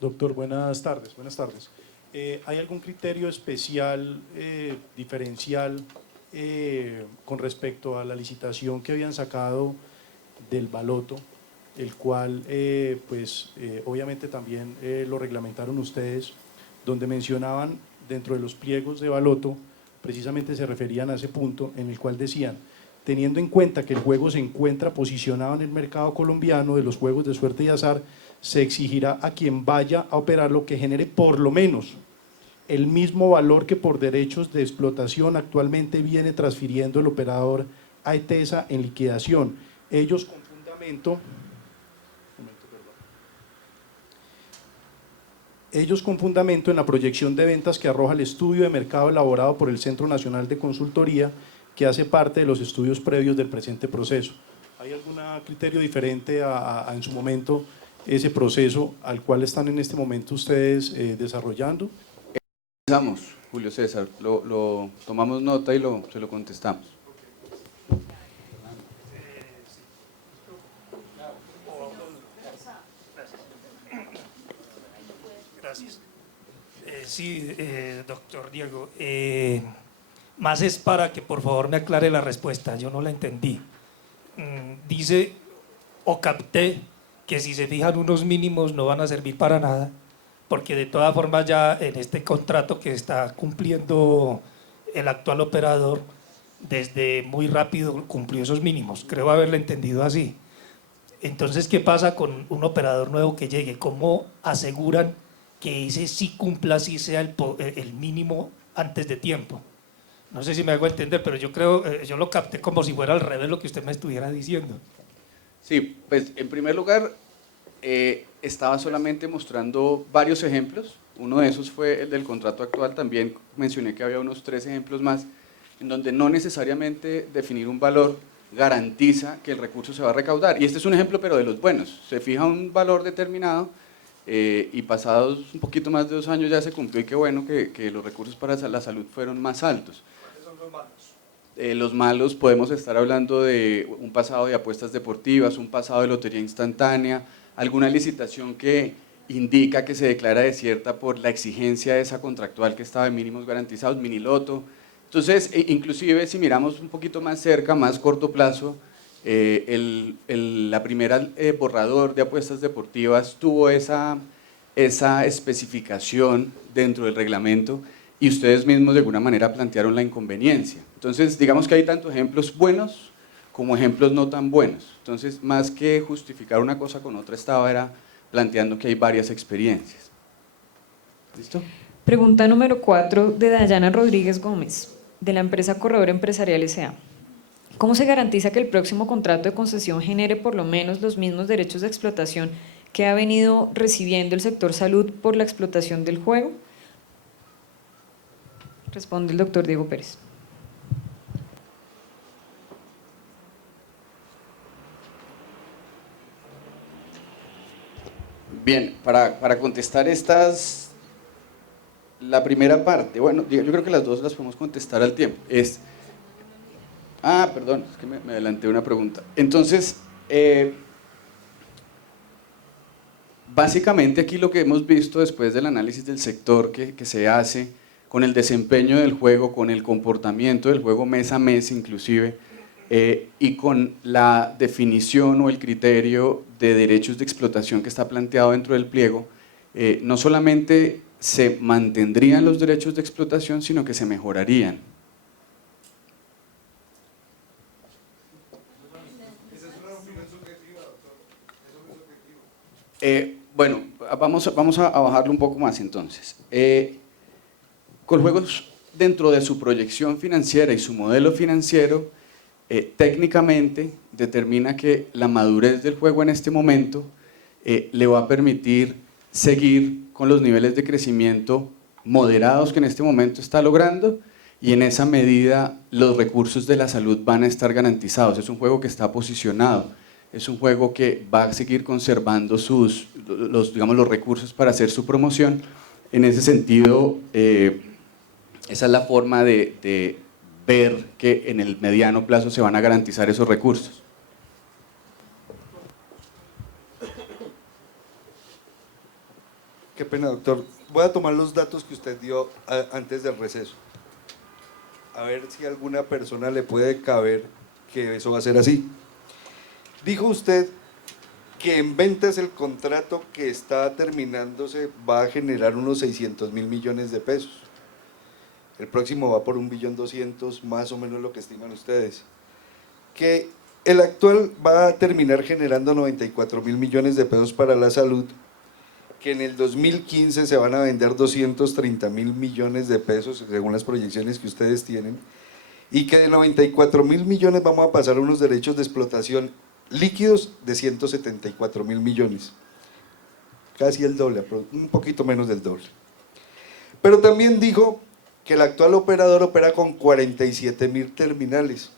Doctor, buenas tardes. ¿Hay algún criterio especial, diferencial, con respecto a la licitación que habían sacado del baloto, el cual obviamente también lo reglamentaron ustedes, donde mencionaban dentro de los pliegos de baloto, precisamente se referían a ese punto en el cual decían: teniendo en cuenta que el juego se encuentra posicionado en el mercado colombiano de los juegos de suerte y azar, se exigirá a quien vaya a operarlo que genere por lo menos el mismo valor que por derechos de explotación actualmente viene transfiriendo el operador a ETESA en liquidación. Ellos con fundamento en la proyección de ventas que arroja el estudio de mercado elaborado por el Centro Nacional de Consultoría, que hace parte de los estudios previos del presente proceso. ¿Hay algún criterio diferente en su momento ese proceso al cual están en este momento ustedes desarrollando? Empezamos, Julio César, lo tomamos nota y se lo contestamos. Gracias. Sí, doctor Diego, más es para que por favor me aclare la respuesta, yo no la entendí. Dice o capté que si se fijan unos mínimos no van a servir para nada, porque de todas formas ya en este contrato que está cumpliendo el actual operador, desde muy rápido cumplió esos mínimos, creo haberlo entendido así. Entonces, ¿qué pasa con un operador nuevo que llegue? ¿Cómo aseguran que ese sí cumpla, sí sea el mínimo antes de tiempo? No sé si me hago entender, pero yo creo, yo lo capté como si fuera al revés lo que usted me estuviera diciendo. Sí, pues en primer lugar, estaba solamente mostrando varios ejemplos. Uno de esos fue el del contrato actual. También mencioné que había unos 3 ejemplos más, en donde no necesariamente definir un valor garantiza que el recurso se va a recaudar. Y este es un ejemplo, pero de los buenos. Se fija un valor determinado y pasados un poquito más de 2 años ya se cumplió, y qué bueno que los recursos para la salud fueron más altos. ¿Cuáles son los malos? Los malos, podemos estar hablando de un pasado de apuestas deportivas, un pasado de lotería instantánea, alguna licitación que indica que se declara desierta por la exigencia de esa contractual que estaba en mínimos garantizados, miniloto. Entonces, inclusive si miramos un poquito más cerca, más corto plazo, la primera borrador de apuestas deportivas tuvo esa especificación dentro del reglamento, y ustedes mismos de alguna manera plantearon la inconveniencia. Entonces, digamos que hay tanto ejemplos buenos como ejemplos no tan buenos. Entonces, más que justificar una cosa con otra, era planteando que hay varias experiencias. ¿Listo? Pregunta número 4 de Dayana Rodríguez Gómez, de la empresa Corredor Empresarial S.A. ¿Cómo se garantiza que el próximo contrato de concesión genere por lo menos los mismos derechos de explotación que ha venido recibiendo el sector salud por la explotación del juego? Responde el doctor Diego Pérez. Bien, para contestar la primera parte, bueno, yo creo que las dos las podemos contestar al tiempo. Perdón, es que me adelanté una pregunta. Entonces, básicamente aquí lo que hemos visto después del análisis del sector que se hace con el desempeño del juego, con el comportamiento del juego mes a mes inclusive, y con la definición o el criterio de derechos de explotación que está planteado dentro del pliego, no solamente se mantendrían los derechos de explotación, sino que se mejorarían. Bueno, vamos a bajarlo un poco más entonces. Coljuegos, dentro de su proyección financiera y su modelo financiero, técnicamente determina que la madurez del juego en este momento le va a permitir seguir con los niveles de crecimiento moderados que en este momento está logrando, y en esa medida los recursos de la salud van a estar garantizados. Es un juego que está posicionado, es un juego que va a seguir conservando los recursos para hacer su promoción. En ese sentido, esa es la forma de ver que en el mediano plazo se van a garantizar esos recursos. Qué pena, doctor. Voy a tomar los datos que usted dio antes del receso. A ver si a alguna persona le puede caber que eso va a ser así. Dijo usted que en ventas el contrato que está terminándose va a generar unos 600.000 millones de pesos. El próximo va por 1.200.000.000, más o menos lo que estiman ustedes. Que el actual va a terminar generando 94.000 millones de pesos para la salud, que en el 2015 se van a vender 230.000 millones de pesos, según las proyecciones que ustedes tienen, y que de 94.000 millones vamos a pasar a unos derechos de explotación líquidos de 174.000 millones. Casi el doble, un poquito menos del doble. Pero también dijo que el actual operador opera con 47.000 terminales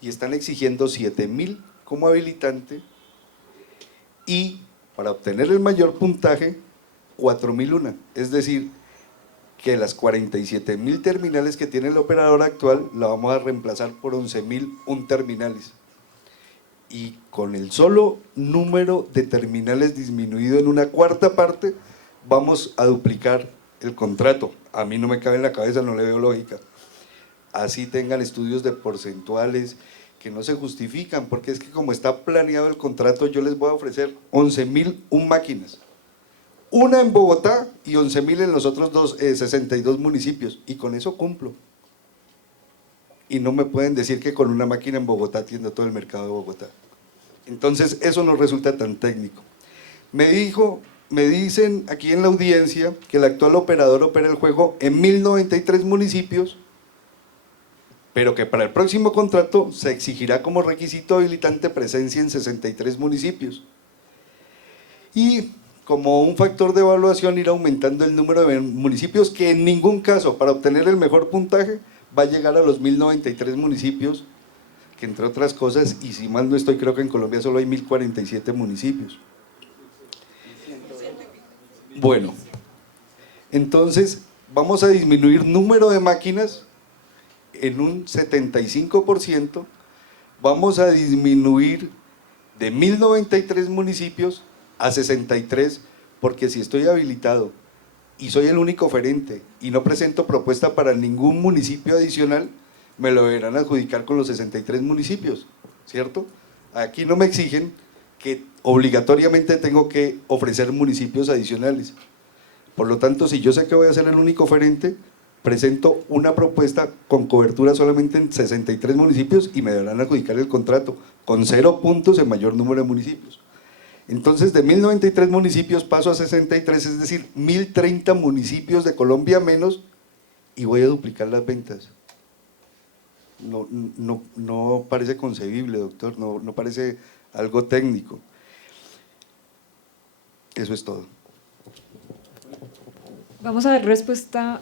y están exigiendo 7.000 como habilitante, y para obtener el mayor puntaje, 4.001. Es decir, que las 47.000 terminales que tiene el operador actual la vamos a reemplazar por 11.001 terminales. Y con el solo número de terminales disminuido en una cuarta parte, vamos a duplicar el contrato. A mí no me cabe en la cabeza, no le veo lógica. Así tengan estudios de porcentuales que no se justifican, porque es que como está planeado el contrato, yo les voy a ofrecer 11.001 máquinas. Una en Bogotá y 11.000 en los otros 62 municipios, y con eso cumplo. Y no me pueden decir que con una máquina en Bogotá atiendo todo el mercado de Bogotá. Entonces eso no resulta tan técnico. Me dicen aquí en la audiencia que el actual operador opera el juego en 1.093 municipios, pero que para el próximo contrato se exigirá como requisito habilitante presencia en 63 municipios. Y como un factor de evaluación ir aumentando el número de municipios, que en ningún caso para obtener el mejor puntaje va a llegar a los 1.093 municipios, que entre otras cosas, y si mal no estoy, creo que en Colombia solo hay 1.047 municipios. Bueno, entonces vamos a disminuir número de máquinas en un 75%, vamos a disminuir de 1.093 municipios a 63, porque si estoy habilitado y soy el único oferente y no presento propuesta para ningún municipio adicional, me lo deberán adjudicar con los 63 municipios, ¿cierto? Aquí no me exigen que obligatoriamente tengo que ofrecer municipios adicionales. Por lo tanto, si yo sé que voy a ser el único oferente, presento una propuesta con cobertura solamente en 63 municipios y me deberán adjudicar el contrato con 0 puntos en mayor número de municipios. Entonces, de 1.093 municipios paso a 63, es decir, 1.030 municipios de Colombia menos, y voy a duplicar las ventas. No parece concebible, doctor, no parece algo técnico. Eso es todo. Vamos a dar respuesta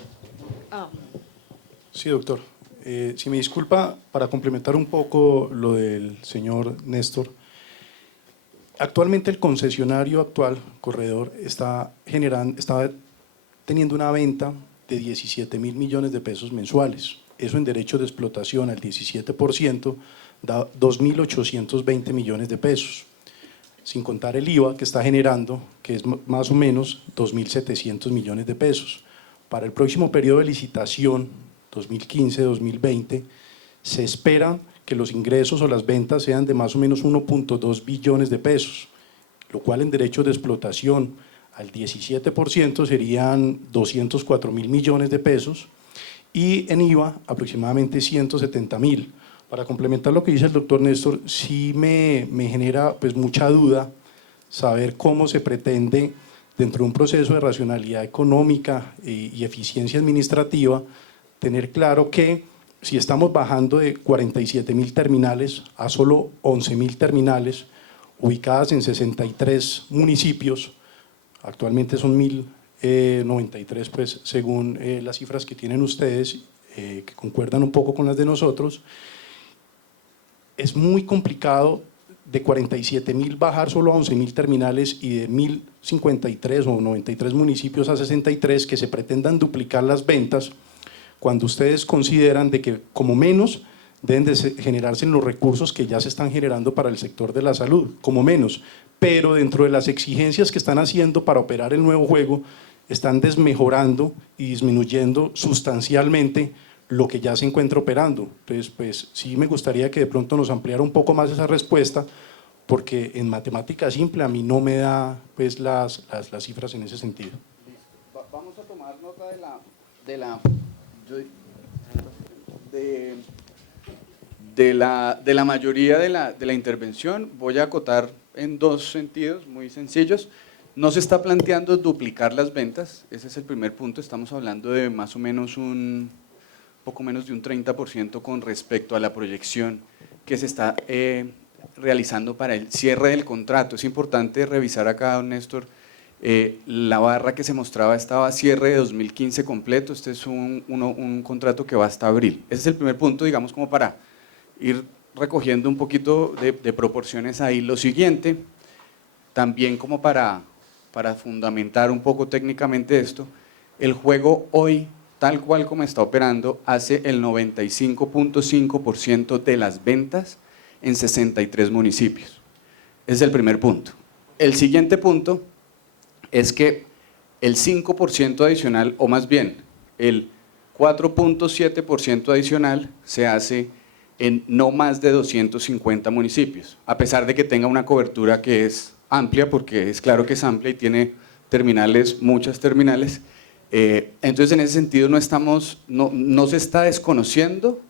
a… Sí, doctor. Si me disculpa, para complementar un poco lo del señor Néstor, Actualmente el concesionario actual, Corredor, está teniendo una venta de 17.000 millones de pesos mensuales. Eso en derecho de explotación al 17% da 2.820 millones de pesos, sin contar el IVA que está generando, que es más o menos 2.700 millones de pesos. Para el próximo periodo de licitación, 2015-2020, se espera que los ingresos o las ventas sean de más o menos 1.2 billones de pesos, lo cual en derechos de explotación al 17% serían 204.000 millones de pesos y en IVA aproximadamente 170.000. Para complementar lo que dice el doctor Néstor, sí me genera pues mucha duda saber cómo se pretende, dentro de un proceso de racionalidad económica y eficiencia administrativa, tener claro que si estamos bajando de 47.000 terminales a solo 11.000 terminales, ubicadas en 63 municipios, actualmente son 1.093, pues, según las cifras que tienen ustedes, que concuerdan un poco con las de nosotros, es muy complicado de 47.000 bajar solo a 11.000 terminales y de 1.053 o 93 municipios a 63 que se pretendan duplicar las ventas, cuando ustedes consideran de que como menos deben de generarse en los recursos que ya se están generando para el sector de la salud, como menos, pero dentro de las exigencias que están haciendo para operar el nuevo juego, están desmejorando y disminuyendo sustancialmente lo que ya se encuentra operando. Entonces, pues sí me gustaría que de pronto nos ampliara un poco más esa respuesta, porque en matemática simple a mí no me da pues las cifras en ese sentido. Vamos a tomar nota de la mayoría de la intervención. Voy a acotar en dos sentidos muy sencillos. No se está planteando duplicar las ventas, ese es el primer punto. Estamos hablando de más o menos poco menos de un 30% con respecto a la proyección que se está realizando para el cierre del contrato. Es importante revisar acá, don Néstor, la barra que se mostraba estaba cierre de 2015 completo. Este es un contrato que va hasta abril. Ese es el primer punto, digamos, como para ir recogiendo un poquito de proporciones ahí. Lo siguiente, también como para fundamentar un poco técnicamente esto, el juego hoy, tal cual como está operando, hace el 95.5% de las ventas en 63 municipios. Ese es el primer punto. El siguiente punto es que el 5% adicional, o más bien el 4.7% adicional, se hace en no más de 250 municipios, a pesar de que tenga una cobertura que es amplia, porque es claro que es amplia y tiene terminales, muchas terminales. Entonces, en ese sentido no se está desconociendo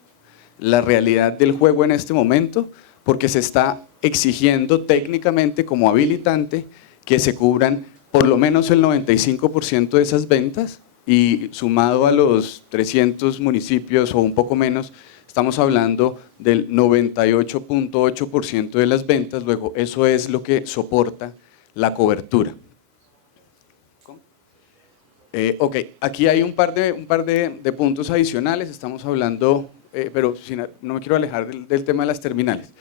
la realidad del juego en este momento, porque se está exigiendo técnicamente como habilitante que se cubran por lo menos el 95% de esas ventas, y sumado a los 300 municipios o un poco menos, estamos hablando del 98.8% de las ventas. Luego, eso es lo que soporta la cobertura. Ok, aquí hay un par de puntos adicionales. Estamos hablando, pero no me quiero alejar del tema de las terminales.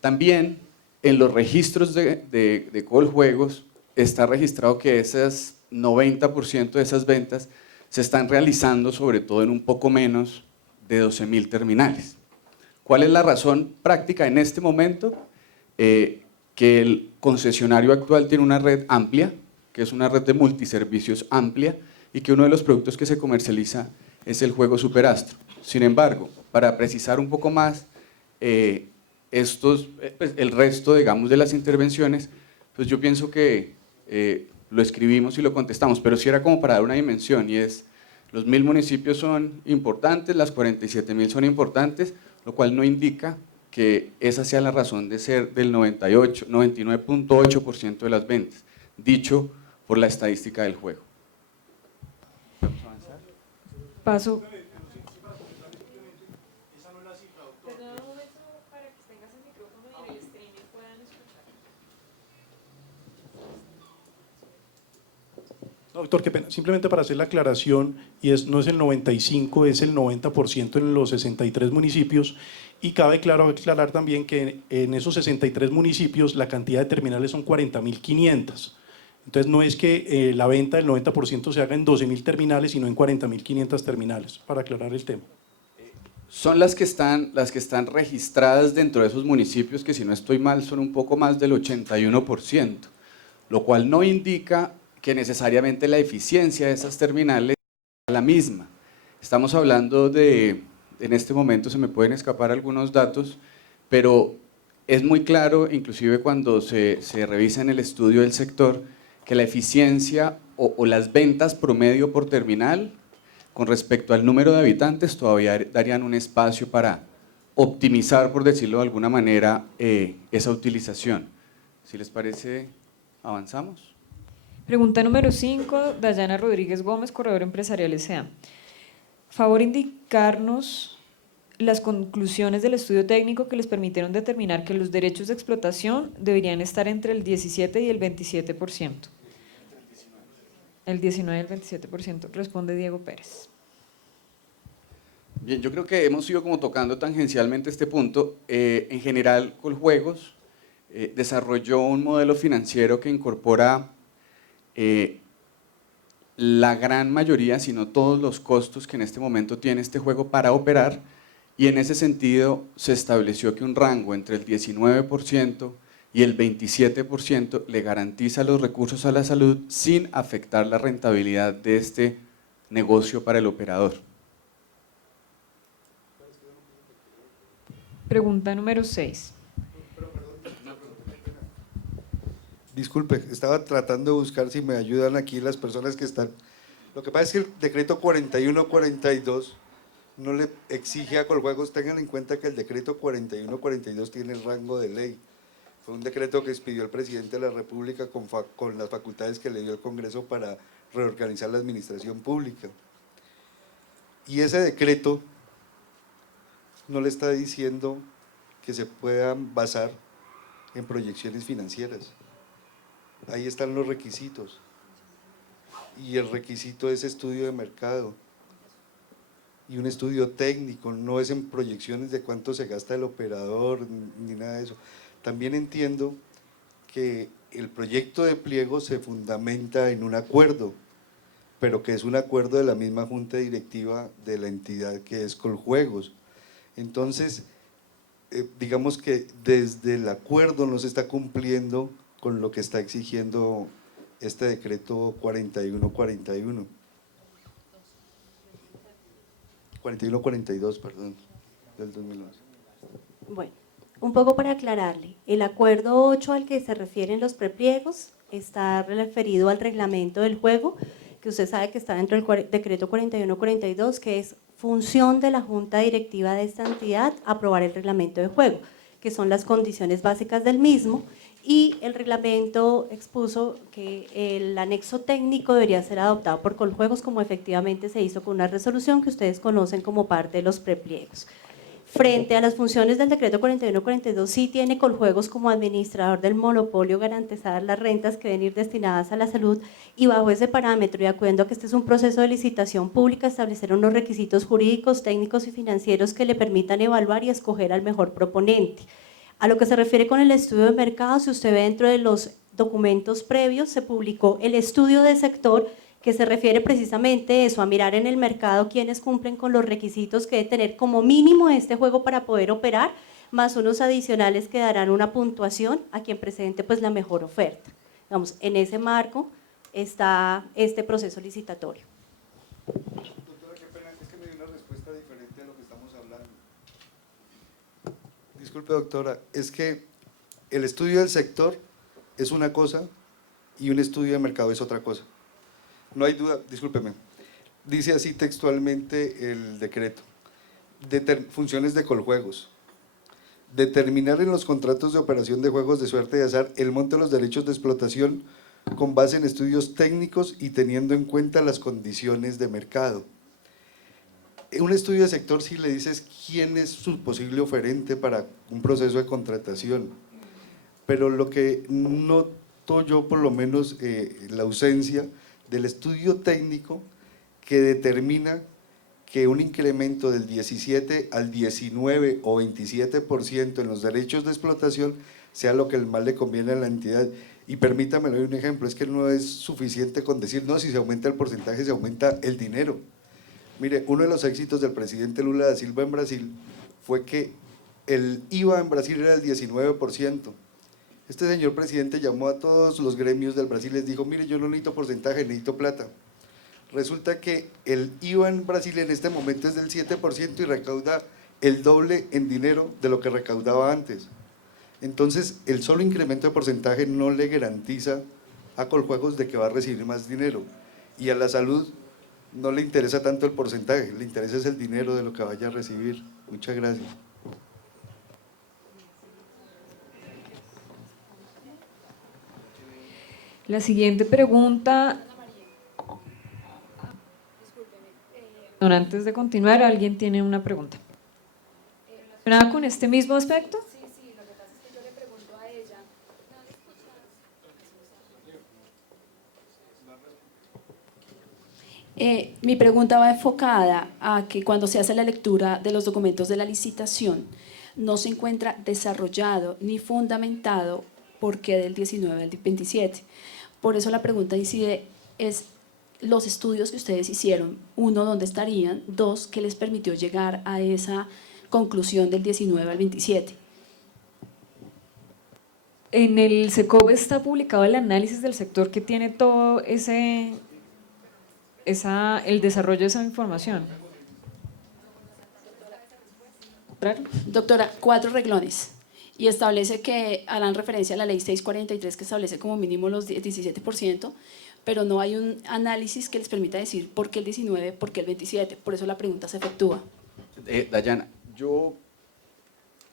También en los registros de Coljuegos está registrado que esas 90% de esas ventas se están realizando sobre todo en un poco menos de 12.000 terminales. ¿Cuál es la razón práctica en este momento? Que el concesionario actual tiene una red amplia, que es una red de multiservicios amplia, y que uno de los productos que se comercializa es el juego Superastro. Sin embargo, para precisar un poco más el resto, digamos, de las intervenciones, pues yo pienso que lo escribimos y lo contestamos, pero sí era como para dar una dimensión, y es: los 1.000 municipios son importantes, las 47.000 son importantes, lo cual no indica que esa sea la razón de ser del 99.8% de las ventas, dicho por la estadística del juego. ¿Podemos avanzar? Paso. No, doctor, qué pena. Simplemente para hacer la aclaración, no es el 95, es el 90% en los 63 municipios, Y cabe aclarar también que en esos 63 municipios la cantidad de terminales son 40.500. Entonces no es que la venta del 90% se haga en 12.000 terminales, sino en 40.500 terminales, para aclarar el tema. Son las que están registradas dentro de esos municipios, que si no estoy mal son un poco más del 81%, lo cual no indica que necesariamente la eficiencia de esas terminales sea la misma. Estamos hablando de, en este momento se me pueden escapar algunos datos, pero es muy claro, inclusive cuando se revisa en el estudio del sector, que la eficiencia o las ventas promedio por terminal con respecto al número de habitantes todavía darían un espacio para optimizar, por decirlo de alguna manera, esa utilización. Si les parece, avanzamos. Pregunta número 5, Dayana Rodríguez Gómez, Corredor Empresarial S.A. Favor indicarnos las conclusiones del estudio técnico que les permitieron determinar que los derechos de explotación deberían estar entre el 17 y el 27%. El 19 y el 27%, responde Diego Pérez. Bien, yo creo que hemos ido como tocando tangencialmente este punto. En general, Coljuegos desarrolló un modelo financiero que incorpora la gran mayoría, si no todos los costos que en este momento tiene este juego para operar, y en ese sentido se estableció que un rango entre el 19% y el 27% le garantiza los recursos a la salud sin afectar la rentabilidad de este negocio para el operador. Pregunta número 6. Disculpe, estaba tratando de buscar si me ayudan aquí las personas que están. Lo que pasa es que el decreto 4142 no le exige a Coljuegos, tengan en cuenta que el decreto 4142 tiene el rango de ley. Fue un decreto que expidió el presidente de la República con las facultades que le dio el Congreso para reorganizar la administración pública. Y ese decreto no le está diciendo que se puedan basar en proyecciones financieras. Ahí están los requisitos. Y el requisito es estudio de mercado y un estudio técnico, no es en proyecciones de cuánto se gasta el operador ni nada de eso. También entiendo que el proyecto de pliego se fundamenta en un acuerdo, pero que es un acuerdo de la misma junta directiva de la entidad que es Coljuegos. Entonces, digamos que desde el acuerdo no se está cumpliendo con lo que está exigiendo este decreto 4142, perdón, del 2011. Bueno, un poco para aclararle, el acuerdo 8 al que se refieren los prepliegos está referido al reglamento del juego, que usted sabe que está dentro del decreto 4142, que es función de la junta directiva de esta entidad aprobar el reglamento de juego, que son las condiciones básicas del mismo, y el reglamento expuso que el anexo técnico debería ser adoptado por Coljuegos, como efectivamente se hizo con una resolución que ustedes conocen como parte de los prepliegos. Frente a las funciones del decreto 4142, sí tiene Coljuegos como administrador del monopolio garantizar las rentas que deben ir destinadas a la salud, y bajo ese parámetro y acuerdo a que este es un proceso de licitación pública, establecer unos requisitos jurídicos, técnicos y financieros que le permitan evaluar y escoger al mejor proponente. A lo que se refiere con el estudio de mercado, si usted ve dentro de los documentos previos, se publicó el estudio de sector, que se refiere precisamente a eso, a mirar en el mercado quiénes cumplen con los requisitos que debe tener como mínimo este juego para poder operar, más unos adicionales que darán una puntuación a quien presente pues la mejor oferta. Digamos, en ese marco está este proceso licitatorio. Doctora, qué pena, es que me dio una respuesta diferente a lo que estamos hablando. Disculpe, doctora, es que el estudio del sector es una cosa y un estudio de mercado es otra cosa. No hay duda, discúlpeme, dice así textualmente el decreto: funciones de Coljuegos, determinar en los contratos de operación de juegos de suerte y azar el monto de los derechos de explotación con base en estudios técnicos y teniendo en cuenta las condiciones de mercado. Un estudio de sector sí le dices quién es su posible oferente para un proceso de contratación, pero lo que noto yo, por lo menos, la ausencia del estudio técnico que determina que un incremento del 17 al 19 o 27% en los derechos de explotación sea lo que más le conviene a la entidad. Y permítame le doy un ejemplo, es que no es suficiente con decir, no, si se aumenta el porcentaje, se aumenta el dinero. Mire, uno de los éxitos del presidente Lula da Silva en Brasil fue que el IVA en Brasil era el 19%. Este señor presidente llamó a todos los gremios del Brasil y les dijo, mire, yo no necesito porcentaje, necesito plata. Resulta que el IVA en Brasil en este momento es del 7% y recauda el doble en dinero de lo que recaudaba antes. Entonces, el solo incremento de porcentaje no le garantiza a Coljuegos de que va a recibir más dinero. Y a la salud no le interesa tanto el porcentaje, le interesa es el dinero de lo que vaya a recibir. Muchas gracias. La siguiente pregunta. Bueno, antes de continuar, ¿alguien tiene una pregunta relacionada con este mismo aspecto? Sí, lo que pasa es que yo le pregunto a ella. Mi pregunta va enfocada a que cuando se hace la lectura de los documentos de la licitación, no se encuentra desarrollado ni fundamentado por qué del 19 al 27. Por eso la pregunta incide es los estudios que ustedes hicieron, uno, ¿dónde estarían? Dos, ¿qué les permitió llegar a esa conclusión del 19 al 27? En el SECOV está publicado el análisis del sector que tiene todo el desarrollo de esa información. Doctora, 4 renglones y establece que harán referencia a la ley 643 que establece como mínimo los 17%, pero no hay un análisis que les permita decir por qué el 19, por qué el 27, por eso la pregunta se efectúa. Dayana, yo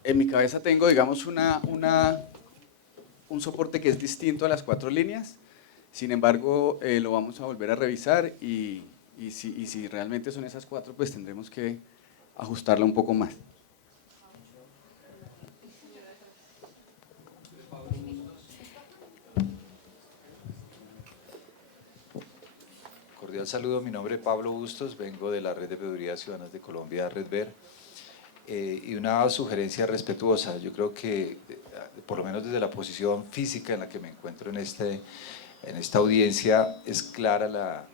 en mi cabeza tengo, digamos, un soporte que es distinto a las 4 líneas, sin embargo, lo vamos a volver a revisar y si realmente son esas 4, pues tendremos que ajustarla un poco más. Cordial saludo, mi nombre es Pablo Bustos, vengo de la Red de Veedurías Ciudadanas de Colombia, Red Ver, y una sugerencia respetuosa. Yo creo que, por lo menos desde la posición física en la que me encuentro en esta audiencia, es clara la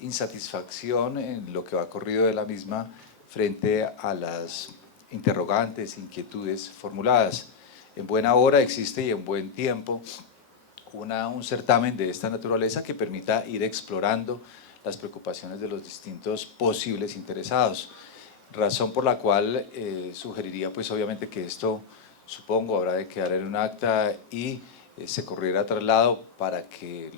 insatisfacción en lo que va corrido de la misma frente a las interrogantes, inquietudes formuladas. En buena hora existe y en buen tiempo un certamen de esta naturaleza que permita ir explorando las preocupaciones de los distintos posibles interesados, razón por la cual sugeriría pues obviamente que esto, supongo, habrá de quedar en un acta y se corriera traslado para que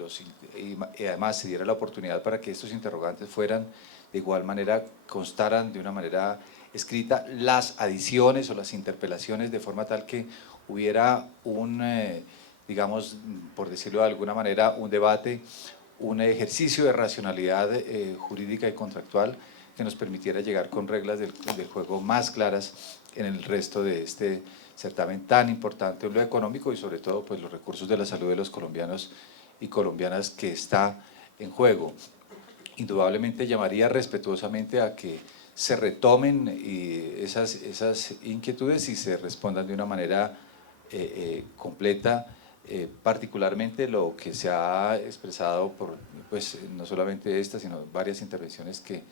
y además se diera la oportunidad para que estos interrogantes fueran de igual manera, constaran de una manera escrita las adiciones o las interpelaciones de forma tal que hubiera digamos, por decirlo de alguna manera, un debate, un ejercicio de racionalidad jurídica y contractual que nos permitiera llegar con reglas del juego más claras en el resto de este certamen tan importante en lo económico y sobre todo pues, los recursos de la salud de los colombianos y colombianas que está en juego. Indudablemente llamaría respetuosamente a que se retomen esas inquietudes y se respondan de una manera completa, particularmente lo que se ha expresado por, pues, no solamente esta, sino varias intervenciones que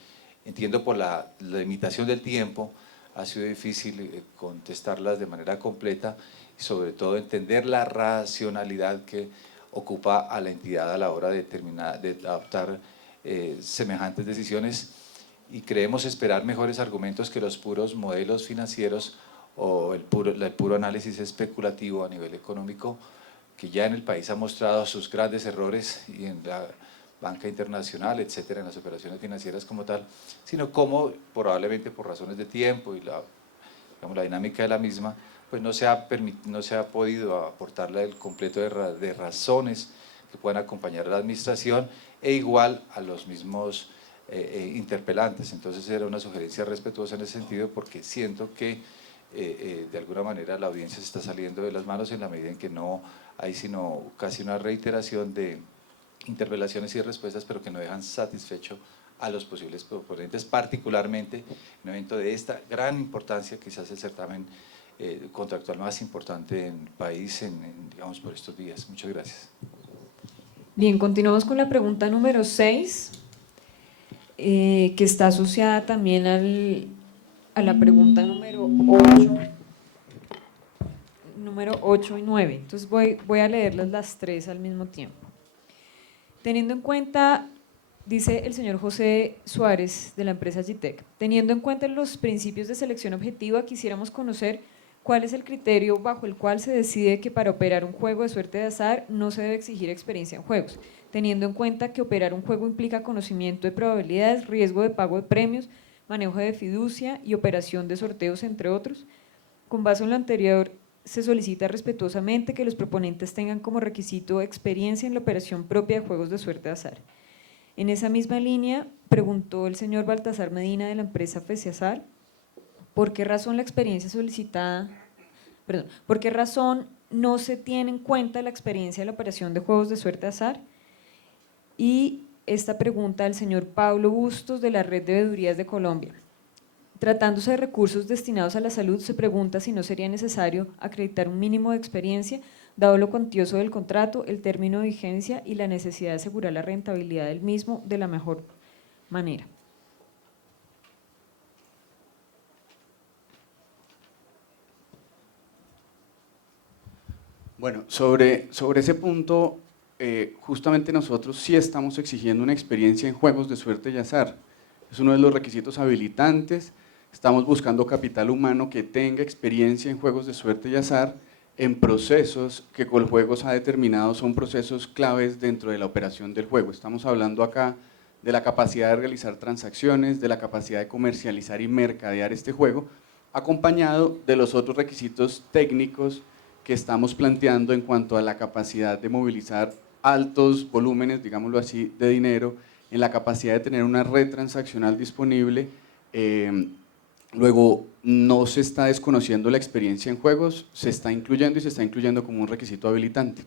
entiendo por la limitación del tiempo ha sido difícil contestarlas de manera completa y sobre todo entender la racionalidad que ocupa a la entidad a la hora de adoptar semejantes decisiones y creemos esperar mejores argumentos que los puros modelos financieros o el puro análisis especulativo a nivel económico que ya en el país ha mostrado sus grandes errores y en la banca internacional, etcétera, en las operaciones financieras como tal, sino como probablemente por razones de tiempo y la dinámica de la misma, pues no se ha podido aportarle el completo de razones que puedan acompañar a la administración e igual a los mismos interpelantes. Entonces era una sugerencia respetuosa en ese sentido porque siento que de alguna manera la audiencia se está saliendo de las manos en la medida en que no hay sino casi una reiteración de interpelaciones y respuestas, pero que no dejan satisfecho a los posibles proponentes, particularmente en un evento de esta gran importancia, quizás el certamen contractual más importante en el país, digamos, por estos días. Muchas gracias. Bien, continuamos con la pregunta número 6, que está asociada también a la pregunta número 8 y 9. Entonces voy a leerlas las tres al mismo tiempo. Teniendo en cuenta, dice el señor José Suárez de la empresa Gitec, teniendo en cuenta los principios de selección objetiva, quisiéramos conocer cuál es el criterio bajo el cual se decide que para operar un juego de suerte de azar no se debe exigir experiencia en juegos, teniendo en cuenta que operar un juego implica conocimiento de probabilidades, riesgo de pago de premios, manejo de fiducia y operación de sorteos, entre otros. Con base en lo anterior, se solicita respetuosamente que los proponentes tengan como requisito experiencia en la operación propia de juegos de suerte de azar. En esa misma línea, preguntó el señor Baltasar Medina de la empresa FECIAZAR, ¿por qué razón no se tiene en cuenta la experiencia de la operación de juegos de suerte de azar? Y esta pregunta al señor Pablo Bustos de la Red de Veedurías de Colombia. Tratándose de recursos destinados a la salud, se pregunta si no sería necesario acreditar un mínimo de experiencia, dado lo cuantioso del contrato, el término de vigencia y la necesidad de asegurar la rentabilidad del mismo de la mejor manera. Bueno, sobre ese punto, justamente nosotros sí estamos exigiendo una experiencia en juegos de suerte y azar. Es uno de los requisitos habilitantes. Estamos buscando capital humano que tenga experiencia en juegos de suerte y azar, en procesos que Coljuegos ha determinado son procesos claves dentro de la operación del juego. Estamos hablando acá de la capacidad de realizar transacciones, de la capacidad de comercializar y mercadear este juego, acompañado de los otros requisitos técnicos que estamos planteando en cuanto a la capacidad de movilizar altos volúmenes, digámoslo así, de dinero, en la capacidad de tener una red transaccional disponible. Luego, no se está desconociendo la experiencia en juegos, se está incluyendo y se está incluyendo como un requisito habilitante.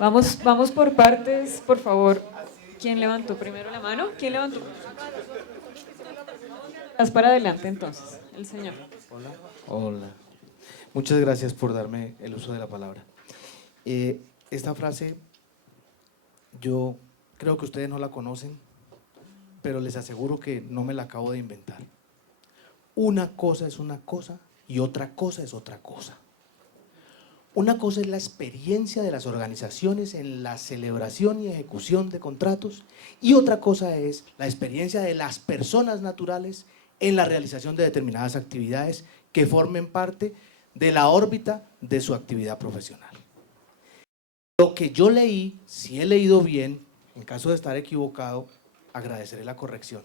Vamos por partes, por favor. ¿Quién levantó primero la mano? ¿Quién levantó? Haz para adelante entonces, el señor. Hola. Muchas gracias por darme el uso de la palabra. Esta frase, yo creo que ustedes no la conocen, pero les aseguro que no me la acabo de inventar. Una cosa es una cosa y otra cosa es otra cosa. Una cosa es la experiencia de las organizaciones en la celebración y ejecución de contratos y otra cosa es la experiencia de las personas naturales en la realización de determinadas actividades que formen parte de la órbita de su actividad profesional. Lo que yo leí, si he leído bien, en caso de estar equivocado, agradeceré la corrección,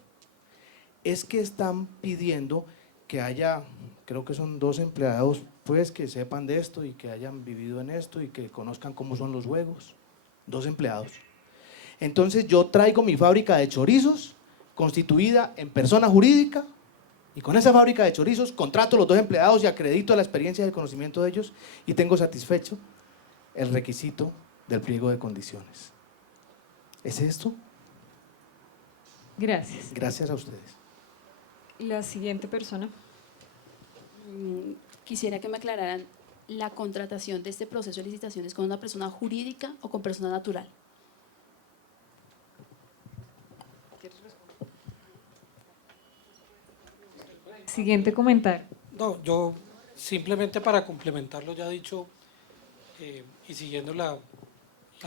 es que están pidiendo que haya, creo que son 2 empleados, pues que sepan de esto y que hayan vivido en esto y que conozcan cómo son los juegos, 2 empleados. Entonces yo traigo mi fábrica de chorizos constituida en persona jurídica y con esa fábrica de chorizos contrato los 2 empleados y acredito la experiencia y el conocimiento de ellos y tengo satisfecho el requisito del pliego de condiciones. ¿Es esto? Gracias. Gracias a ustedes. La siguiente persona. Quisiera que me aclararan la contratación de este proceso de licitaciones con una persona jurídica o con persona natural. Siguiente comentario. No, yo simplemente para complementar lo ya dicho y siguiendo la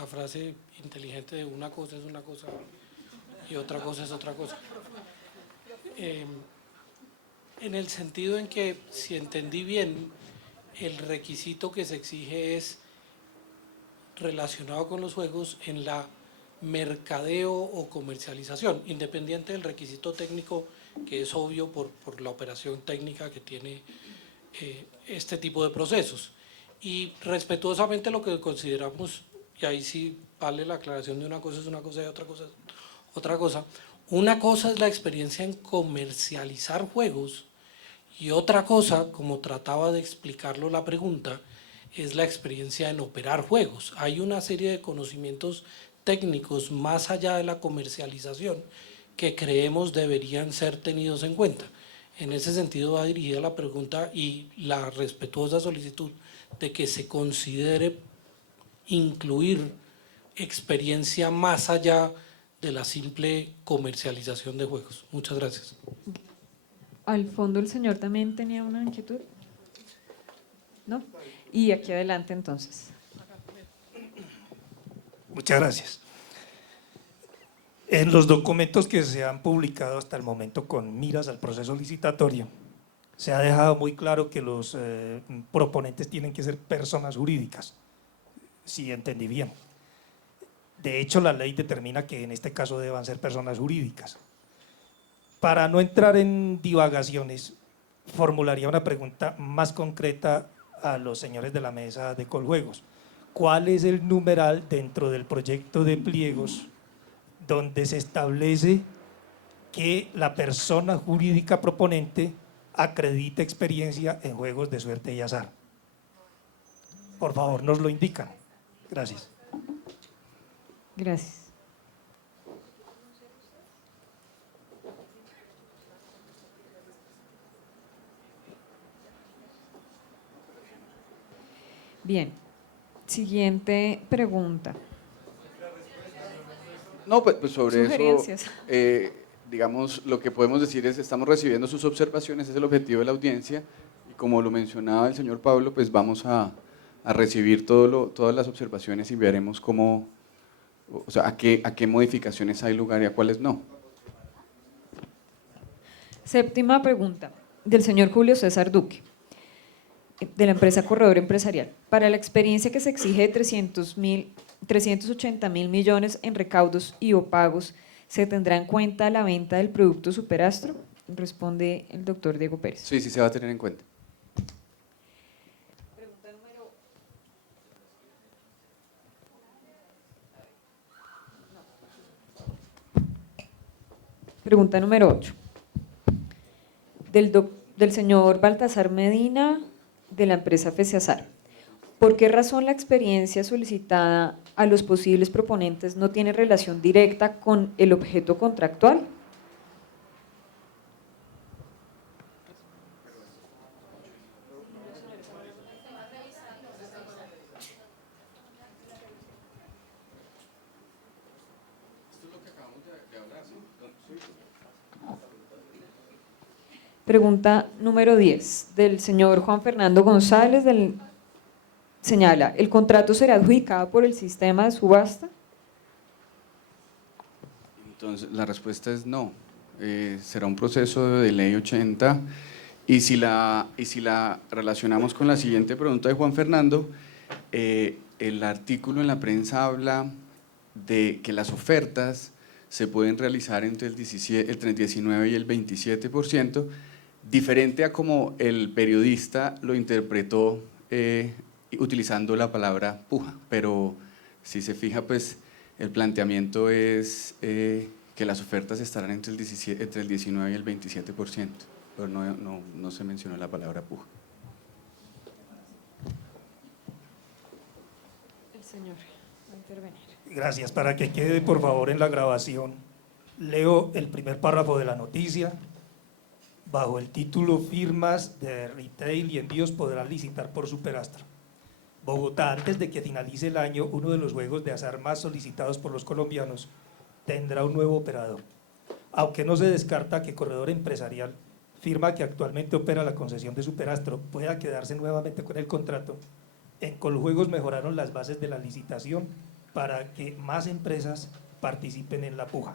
frase inteligente de una cosa es una cosa y otra cosa es otra cosa. En el sentido en que, si entendí bien, el requisito que se exige es relacionado con los juegos en la mercadeo o comercialización, independiente del requisito técnico que es obvio por la operación técnica que tiene este tipo de procesos. Y respetuosamente lo que consideramos, y ahí sí vale la aclaración de una cosa es una cosa y otra cosa es otra cosa. Una cosa es la experiencia en comercializar juegos y otra cosa, como trataba de explicarlo la pregunta, es la experiencia en operar juegos. Hay una serie de conocimientos técnicos más allá de la comercialización que creemos deberían ser tenidos en cuenta. En ese sentido va dirigida la pregunta y la respetuosa solicitud de que se considere incluir experiencia más allá de la simple comercialización de juegos. Muchas gracias. Al fondo el señor también tenía una inquietud, ¿no? Y aquí adelante entonces. Muchas gracias. En los documentos que se han publicado hasta el momento con miras al proceso licitatorio, se ha dejado muy claro que los proponentes tienen que ser personas jurídicas, si entendí bien. De hecho, la ley determina que en este caso deban ser personas jurídicas. Para no entrar en divagaciones, formularía una pregunta más concreta a los señores de la mesa de Coljuegos. ¿Cuál es el numeral dentro del proyecto de pliegos donde se establece que la persona jurídica proponente acredite experiencia en juegos de suerte y azar? Por favor, nos lo indican. Gracias. Gracias. Bien, siguiente pregunta. No, pues sobre eso, Sugerencias. digamos, lo que podemos decir es, estamos recibiendo sus observaciones, es el objetivo de la audiencia, y como lo mencionaba el señor Pablo, pues vamos a recibir todas las observaciones y veremos cómo, o sea, a qué modificaciones hay lugar y a cuáles no. Séptima pregunta, del señor Julio César Duque, de la empresa Corredor Empresarial. Para la experiencia que se exige de 380.000 millones en recaudos y o pagos, ¿se tendrá en cuenta la venta del producto Superastro? Responde el doctor Diego Pérez. Sí, sí se va a tener en cuenta. Pregunta número 8. Del señor Baltasar Medina, de la empresa FECEAZAR. ¿Por qué razón la experiencia solicitada a los posibles proponentes no tiene relación directa con el objeto contractual? Pregunta número 10, del señor Juan Fernando González, señala, ¿el contrato será adjudicado por el sistema de subasta? Entonces, la respuesta es no. Será un proceso de ley 80, y si la relacionamos con la siguiente pregunta de Juan Fernando, el artículo en la prensa habla de que las ofertas se pueden realizar entre el 19 y el 27%, diferente a como el periodista lo interpretó utilizando la palabra puja, pero si se fija, pues el planteamiento es que las ofertas estarán entre el 19 y el 27%, pero no se mencionó la palabra puja. El señor va a intervenir. Gracias. Para que quede por favor en la grabación, leo el primer párrafo de la noticia. Bajo el título Firmas de retail y envíos podrán licitar por Superastro. Bogotá, antes de que finalice el año, uno de los juegos de azar más solicitados por los colombianos tendrá un nuevo operador. Aunque no se descarta que Corredor Empresarial, firma que actualmente opera la concesión de Superastro, pueda quedarse nuevamente con el contrato, en Coljuegos mejoraron las bases de la licitación para que más empresas participen en la puja.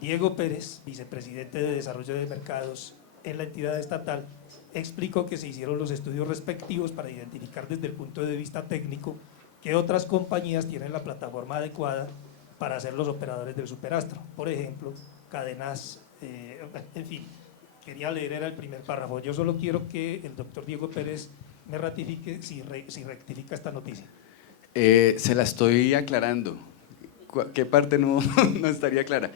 Diego Pérez, vicepresidente de Desarrollo de Mercados en la entidad estatal, explicó que se hicieron los estudios respectivos para identificar desde el punto de vista técnico que otras compañías tienen la plataforma adecuada para ser los operadores del Superastro. Por ejemplo, cadenas, en fin, quería leer, era el primer párrafo. Yo solo quiero que el doctor Diego Pérez me ratifique si rectifica esta noticia. Se la estoy aclarando. ¿Qué parte no estaría clara?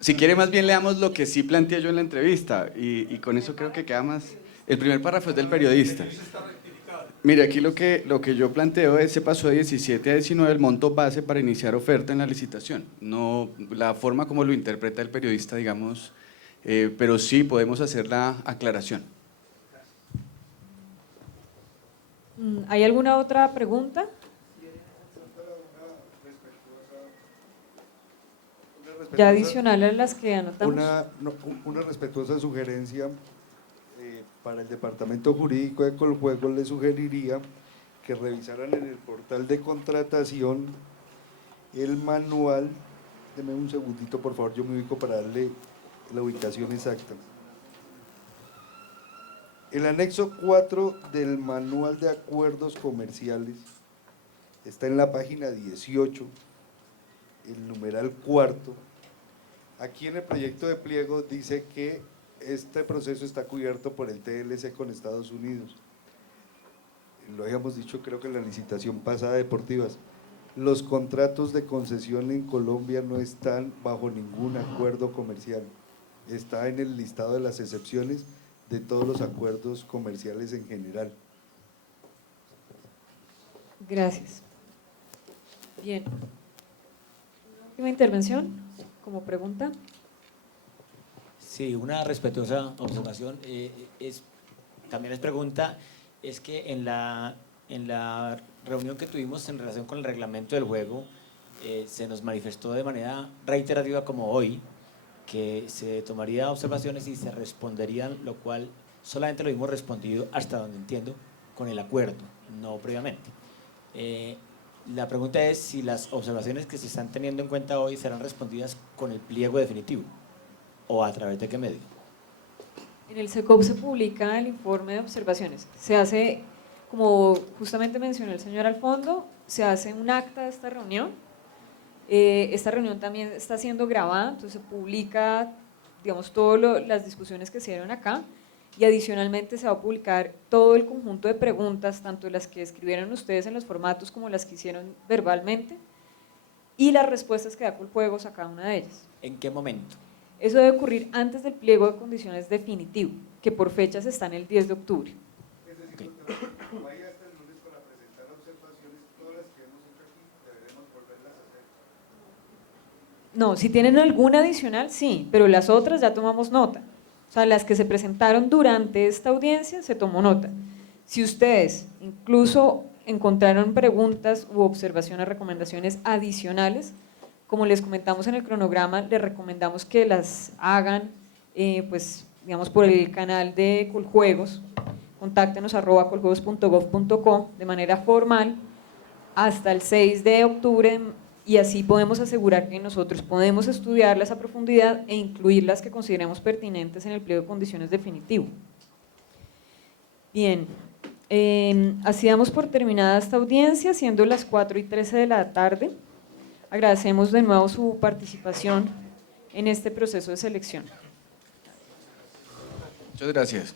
Si quiere, más bien leamos lo que sí planteé yo en la entrevista, y con eso creo que queda más. El primer párrafo es del periodista. Mire, aquí lo que yo planteo es, se pasó de 17 a 19 el monto base para iniciar oferta en la licitación. No la forma como lo interpreta el periodista, digamos, pero sí podemos hacer la aclaración. ¿Hay alguna otra pregunta? Ya adicional a las que anotamos. Una respetuosa sugerencia para el departamento jurídico de Coljuegos, le sugeriría que revisaran en el portal de contratación el manual. Deme un segundito, por favor, yo me ubico para darle la ubicación exacta. El anexo 4 del manual de acuerdos comerciales está en la página 18, el numeral 4. Aquí en el proyecto de pliego dice que este proceso está cubierto por el TLC con Estados Unidos. Lo habíamos dicho, creo que en la licitación pasada de deportivas. Los contratos de concesión en Colombia no están bajo ningún acuerdo comercial. Está en el listado de las excepciones de todos los acuerdos comerciales en general. Gracias. Bien. Última intervención, como pregunta. Sí, una respetuosa observación, también es pregunta, es que en la reunión que tuvimos en relación con el reglamento del juego, se nos manifestó de manera reiterativa como hoy, que se tomaría observaciones y se responderían, lo cual solamente lo hemos respondido hasta donde entiendo, con el acuerdo, no previamente. La pregunta es si las observaciones que se están teniendo en cuenta hoy serán respondidas con el pliego definitivo. ¿O a través de qué medio? En el SECOP se publica el informe de observaciones. Se hace, como justamente mencionó el señor al fondo, se hace un acta de esta reunión. Esta reunión también está siendo grabada, entonces se publica, digamos, todas las discusiones que se dieron acá, y adicionalmente se va a publicar todo el conjunto de preguntas, tanto las que escribieron ustedes en los formatos como las que hicieron verbalmente, y las respuestas que da Coljuegos a cada una de ellas. ¿En qué momento? Eso debe ocurrir antes del pliego de condiciones definitivo, que por fechas está en el 10 de octubre. Es decir, doctor, vaya hasta el lunes para presentar observaciones, todas las que hemos hecho aquí, deberemos volverlas a hacer. No, si tienen alguna adicional, sí, pero las otras ya tomamos nota. O sea, las que se presentaron durante esta audiencia se tomó nota. Si ustedes incluso encontraron preguntas u observaciones, recomendaciones adicionales, como les comentamos en el cronograma, les recomendamos que las hagan, pues, digamos, por el canal de Coljuegos. Contáctenos @coljuegos.gov.co de manera formal hasta el 6 de octubre y así podemos asegurar que nosotros podemos estudiarlas a profundidad e incluir las que consideremos pertinentes en el pliego de condiciones definitivo. Bien, así damos por terminada esta audiencia, siendo las 4:13 de la tarde. Agradecemos de nuevo su participación en este proceso de selección. Muchas gracias.